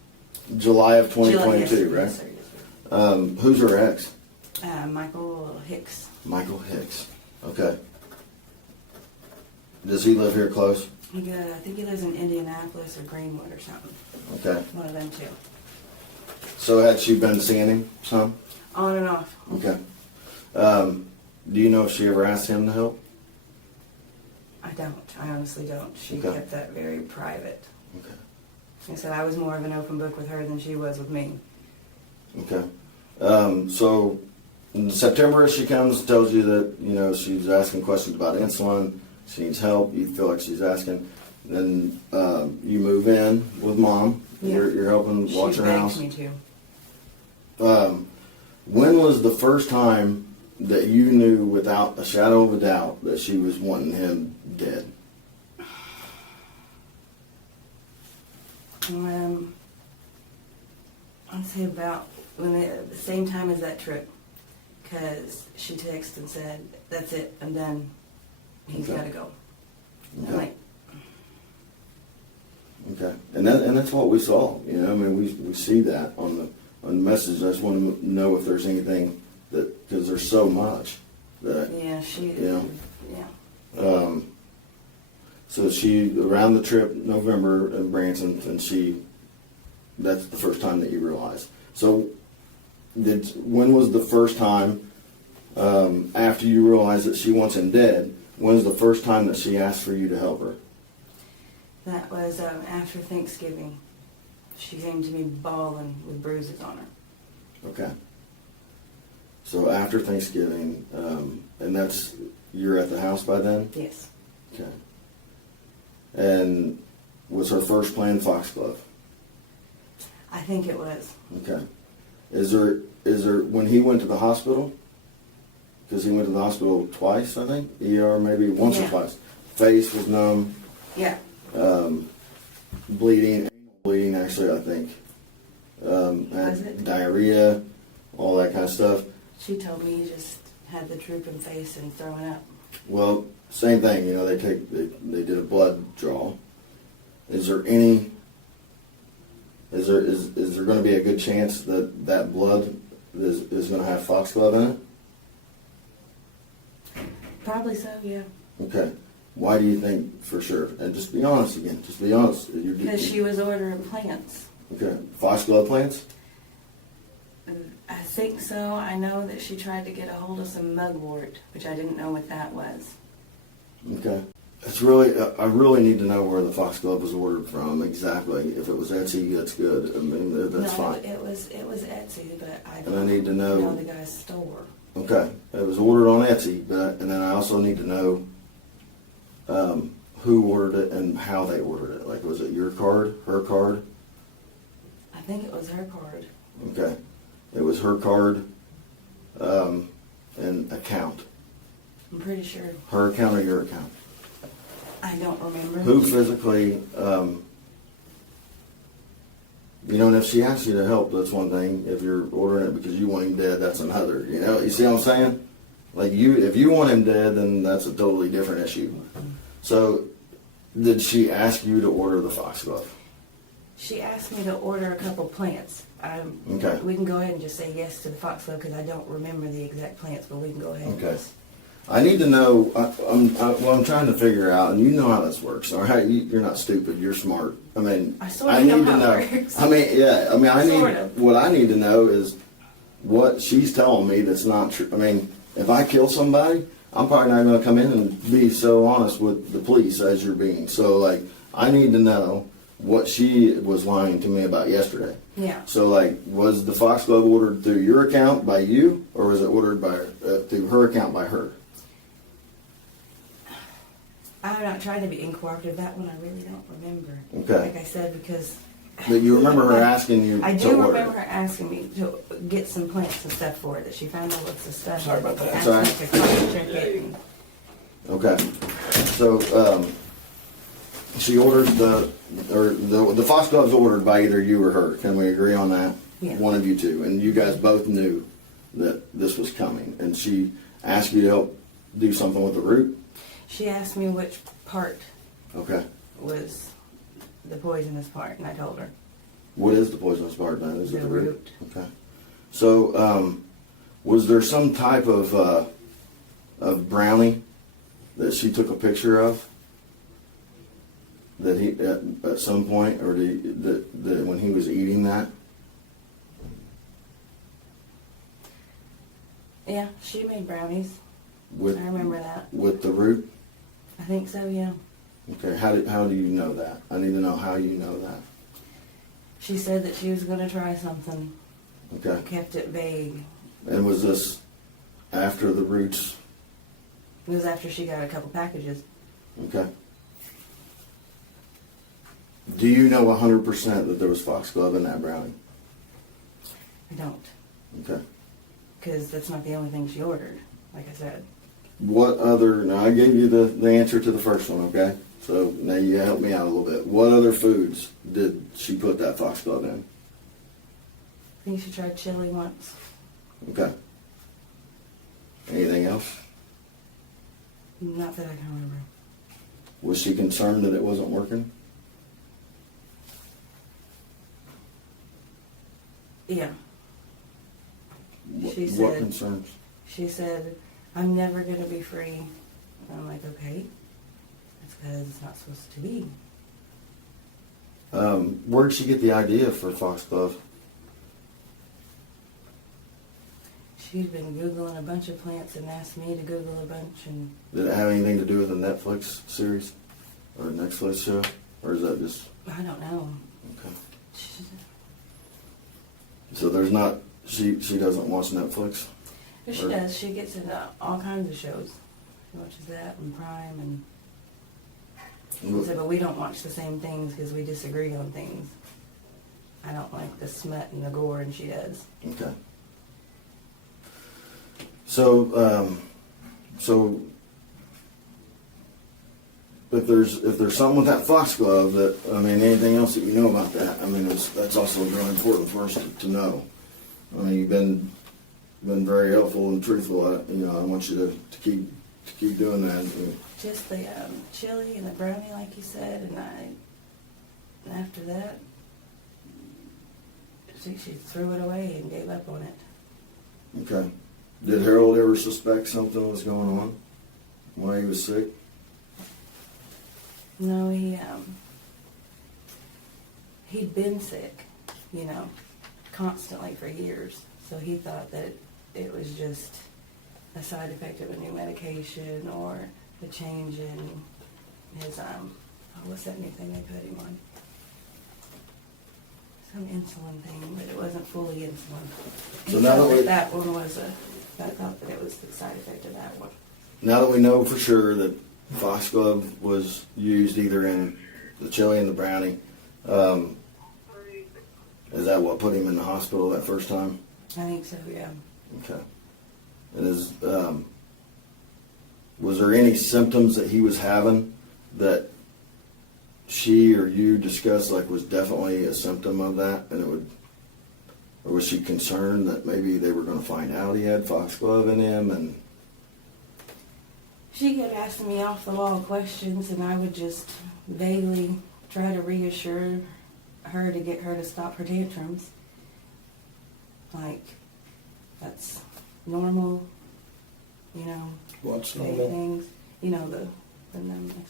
July of 2022, Yes, right? yes, sir, yes, sir. Who's her ex? Michael Hicks. Michael Hicks. Okay. Does he live here close? I think he lives in Indianapolis or Greenwood or something. Okay. One of them two. So had she been seeing him some? On and off. Okay. Do you know if she ever asked him to help? I don't. I honestly don't. She Okay. kept that very private. Okay. I said I was more of an open book with her than she was with me. Okay. So in September she comes, tells you that, you know, she's asking questions about insulin, she needs help, you feel like she's asking. Then you move in with mom. Yeah. You're helping She watch her begged house. me to. When was the first time that you knew without a shadow of a doubt that she was wanting him dead? I'd say about the same time as that trip, because she texted and said, "That's it, I'm done. He's Okay. got to go." Okay. I'm like, Okay, and that's what we saw. You know, I mean, we see that on the message. I just want to know if there's anything that, because there's so much that. yeah, she, Yeah. yeah. So she around the trip November in Branson, and that's the first time that you realized. So when was the first time after you realized that she wants him dead? When was the first time that she asked for you to help her? That was after Thanksgiving. She came to me bawling with bruises on her. Okay. So after Thanksgiving, and you're at the house by then? Yes. Okay. And was her first plan foxglove? I think it was. Okay. Is there when he went to the hospital? Because he went to the hospital twice, I think. ER maybe once or Yeah. twice. Face was numb. Yeah. Bleeding actually, I think. Was it? Diarrhea, all that kind of stuff. She told me he just had the drooping face and throwing up. Well, same thing. You know, they did a blood draw. Is there any? Is there going to be a good chance that blood is going to have foxglove in it? Probably so, yeah. Okay. Why do you think for sure? And just be honest again. Just be honest. Because she was ordering plants. Okay. Foxglove plants? I think so. I know that she tried to get a hold of some mugwort, which I didn't know what that was. Okay. It's really, I really need to know where the foxglove was ordered from exactly. If it was Etsy, that's good. I mean, that's fine. It was Etsy, but I And I need to know the guy's store. Okay, it was ordered on Etsy, and then I also need to know who ordered it and how they ordered it. Like, was it your card, her card? I think it was her card. Okay, it was her card and account. I'm pretty sure. Her account or your account? I don't remember. Who physically, you know, and if she asks you to help, that's one thing. If you're ordering it because you want him dead, that's another. You know, you see what I'm saying? Like if you want him dead, then that's a totally different issue. So, did she ask you to order the foxglove? She asked me to order a couple plants. Okay. We can go ahead and just say yes to the foxglove because I don't remember the exact plants, but we can go ahead. And Okay. just, I need to know. What I'm trying to figure out, and you know how this works. All right, you're not stupid. You're smart. I mean, I sort of know need to how know. it works. I mean, yeah. I mean, Sort of. What I need to know is what she's telling me that's not true. I mean, if I kill somebody, I'm probably not going to come in and be so honest with the police as you're being. So, like, I need to know what she was lying to me about yesterday. yeah. So, like, was the foxglove ordered through your account by you, or was it ordered by through her account by her? I'm not trying to be incooperative. That one I really don't remember. Okay. Like I said, because But you remember her asking you I to do order remember it. her asking me to get some plants and stuff for it. That she found out what's the stuff. Sorry about that. Asked Sorry. me to cross check it. Okay. So, she orders the foxgloves ordered by either you or her. Can we agree on that? Yeah. One of you two, and you guys both knew that this was coming, and she asked you to help do something with the root. She asked me which part Okay. was the poisonous part, and I told her. What is the poisonous part then? Is it The the root? root. Okay. So, was there some type of brownie that she took a picture of that he at some point, or that when he was eating that? Yeah, she made brownies. With, I remember that. with the root? I think so, yeah. Okay, how do you know that? I need to know how you know that. She said that she was going to try something. Okay. Kept it vague. And was this after the roots? It was after she got a couple packages. Okay. Do you know 100% that there was foxglove in that brownie? I don't, Okay. because that's not the only thing she ordered, like I said. What other, now I gave you the answer to the first one, okay? So now you help me out a little bit. What other foods did she put that foxglove in? I think she tried chili once. Okay. Anything else? Not that I can remember. Was she concerned that it wasn't working? Yeah. She What said- concerns? She said, I'm never going to be free. And I'm like, okay. That's because it's not supposed to be. Where did she get the idea for foxglove? She'd been Googling a bunch of plants and asked me to Google a bunch. And Did it have anything to do with a Netflix series or a Netflix show? Or is that just, I don't know. okay. She, So there's not, she doesn't watch Netflix? but she does. She gets into all kinds of shows. She watches that and Prime. And she said, but we don't watch the same things because we disagree on things. I don't like the smut and the gore, and she does. Okay. So, if there's something with that foxglove that, I mean, anything else that you know about that, I mean, that's also really important for us to know. I mean, you've been very helpful and truthful. I want you to keep doing that. Just the chili and the brownie, like you said, and after that, she threw it away and gave up on it. Okay. Did Harold ever suspect something was going on while he was sick? No, he'd been sick, constantly for years. So he thought that it was just a side effect of a new medication or a change in his, what's that new thing they put him on? Some insulin thing, but it wasn't fully insulin. So He now thought that we- that one was I thought that it was the side effect of that one. Now that we know for sure that foxglove was used either in the chili and the brownie, is that what put him in the hospital that first time? I think so, yeah. Okay. And was there any symptoms that he was having that she or you discussed like was definitely a symptom of that, and or was she concerned that maybe they were going to find out he had foxglove in him? And She kept asking me off the wall questions, and I would just vaguely try to reassure her to get her to stop her tantrums. Like, that's normal, What's say normal? things, the numbness.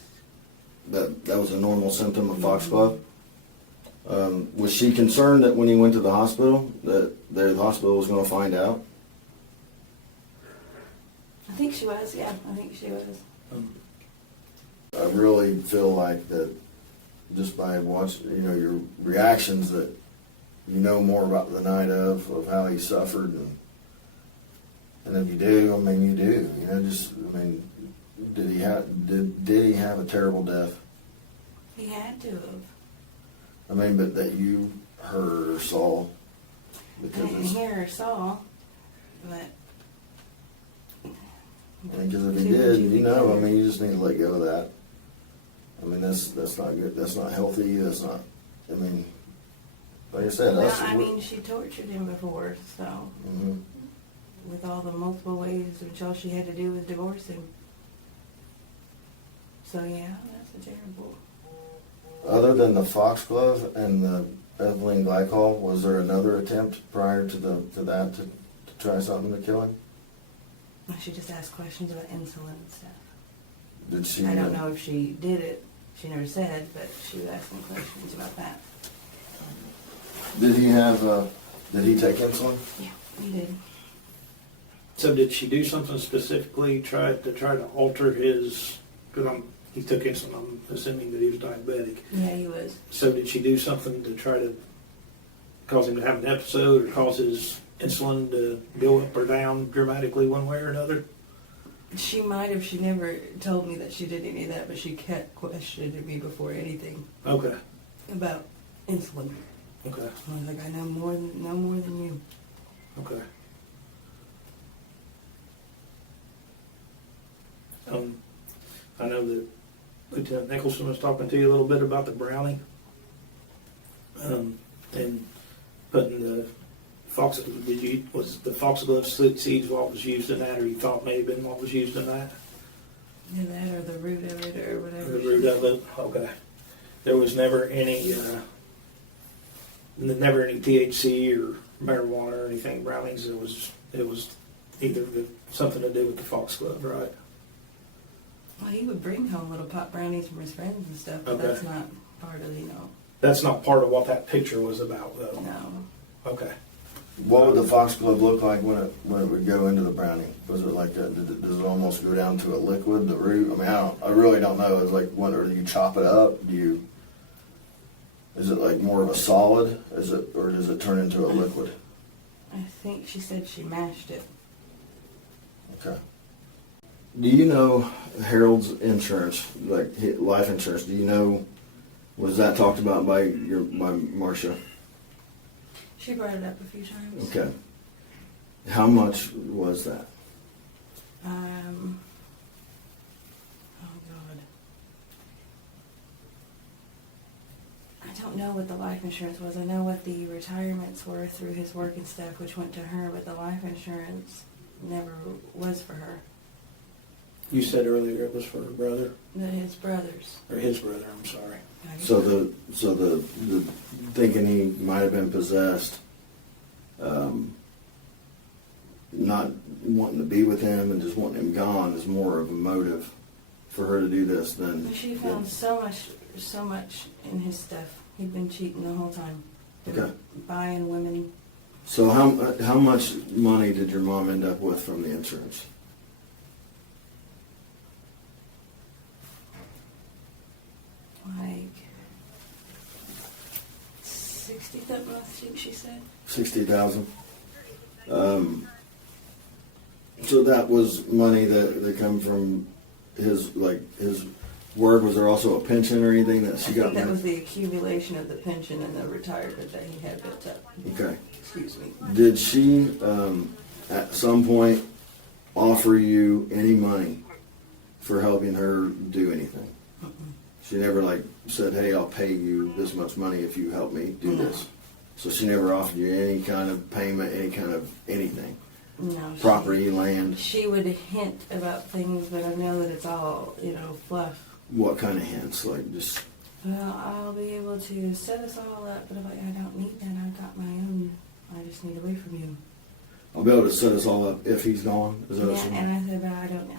that was a normal symptom of foxglove? Was she concerned that when he went to the hospital that the hospital was going to find out? I think she was, yeah, I think she was. I really feel like that just by watching, your reactions, that you know more about the night of how he suffered, and if you do, I mean, you do. Did he have a terrible death? He had to have. I mean, but that you heard or saw, I because didn't hear or saw, but... if he did, you just need to let go of that. I mean, that's not good, that's not healthy, that's not, I mean, like I said, Well, us. I mean, she tortured him before, so Mhm. with all the multiple ways which all she had to do was divorce him. So yeah, that's a terrible. Other than the foxglove and the ethylene glycol, was there another attempt prior to that to try something to kill him? She just asked questions about insulin and stuff. Did she? I don't know if she did it. She never said, but she was asking questions about that. Did he take insulin? Yeah, he did. So did she do something specifically try to alter his? Because he took insulin. I'm assuming that he was diabetic. Yeah, he was. So did she do something to try to cause him to have an episode or cause his insulin to go up or down dramatically one way or another? She might have. She never told me that she did any of that, but she kept questioning me before anything Okay. about insulin. Okay. I was like, I know more than you. Okay. I know that Lieutenant Nicholson was talking to you a little bit about the brownie, and putting the was the foxglove seeds what was used in that, or you thought may have been what was used in that? Yeah, that or the root of it or whatever. The root of it. Okay. There was never any THC or marijuana or anything brownies. It was either something to do with the foxglove, right? Well, he would bring home little pot brownies from his friends and stuff, but Okay. that's not part of, That's not part of what that picture was about, though. no. Okay. What would the foxglove look like when it would go into the brownie? Was it like does it almost go down to a liquid, the root? I mean, I really don't know. It's like when, or do you chop it up? Is it like more of a solid? Or does it turn into a liquid? I think she said she mashed it. Okay. Do you know Harold's insurance, like life insurance? Do you know, was that talked about by Marsha? She brought it up a few times. Okay. How much was that? Oh God. I don't know what the life insurance was. I know what the retirements were through his work and stuff, which went to her, but the life insurance never was for her. You said earlier it was for her brother, His brothers. or his brother. I'm sorry. So the thinking he might have been possessed, not wanting to be with him and just wanting him gone is more of a motive for her to do this than. She found so much in his stuff. He'd been cheating the whole time. Okay. Buying women. So how much money did your mom end up with from the insurance? Like 60 something, I think she said. 60,000. So that was money that come from his work. Was there also a pension or anything that she I got? think that was the accumulation of the pension and the retirement that he had built up. Okay. Excuse me. Did she at some point offer you any money for helping her do anything? She never said, "Hey, I'll pay you this much money if you help me do this." So she never offered you any kind of payment, any kind of anything. No. Property, land. She would hint about things, but I know that it's all, fluff. What kind of hints? Like just. Well, I'll be able to set us all up, but I'm like, I don't need that. I've got my own. I just need away from you. I'll be able to set us all up if he's gone. Is that what Yeah, you're and I said, but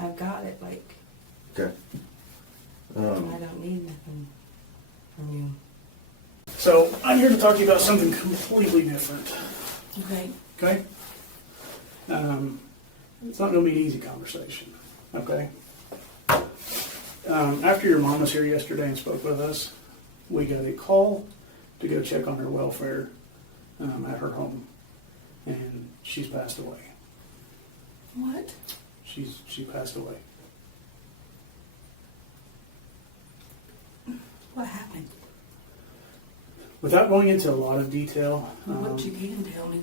I've got it. Okay. I don't need nothing from you. So I'm here to talk to you about something completely different. Okay. Okay? It's not going to be an easy conversation. Okay? After your mom was here yesterday and spoke with us, we got a call to go check on her welfare at her home, and she's passed away. What? She passed away. What happened? Without going into a lot of detail, What you can tell me?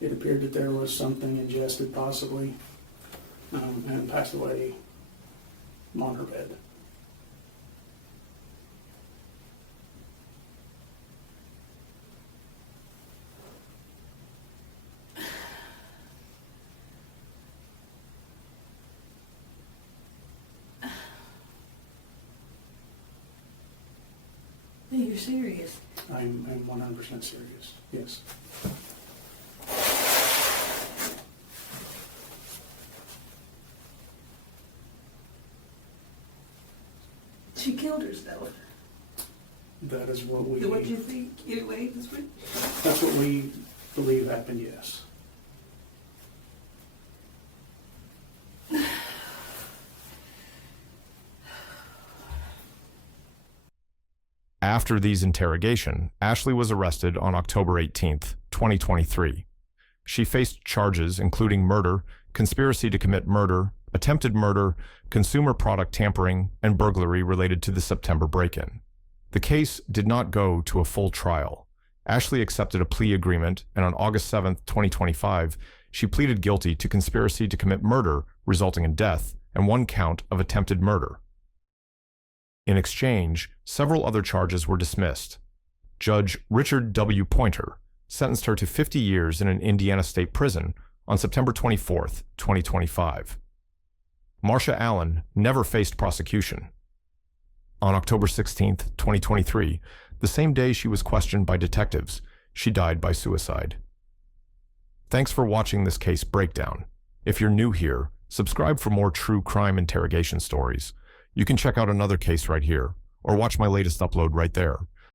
it appeared that there was something ingested possibly, and passed away on her bed. No, you're serious. I'm 100% serious, yes. She killed herself. That is what we, What do you think? Anyway, that's what we believe happened, yes. After these interrogation, Ashley was arrested on October 18th, 2023. She faced charges including murder, conspiracy to commit murder, attempted murder, consumer product tampering, and burglary related to the September break-in. The case did not go to a full trial. Ashley accepted a plea agreement, and on August 7th, 2025, she pleaded guilty to conspiracy to commit murder resulting in death and 1 count of attempted murder. In exchange, several other charges were dismissed. Judge Richard W. Pointer sentenced her to 50 years in an Indiana state prison on September 24, 2025. Marsha Allen never faced prosecution. On October 16, 2023, the same day she was questioned by detectives, she died by suicide. Thanks for watching this case breakdown. If you're new here, subscribe for more true crime interrogation stories. You can check out another case right here, or watch my latest upload right there.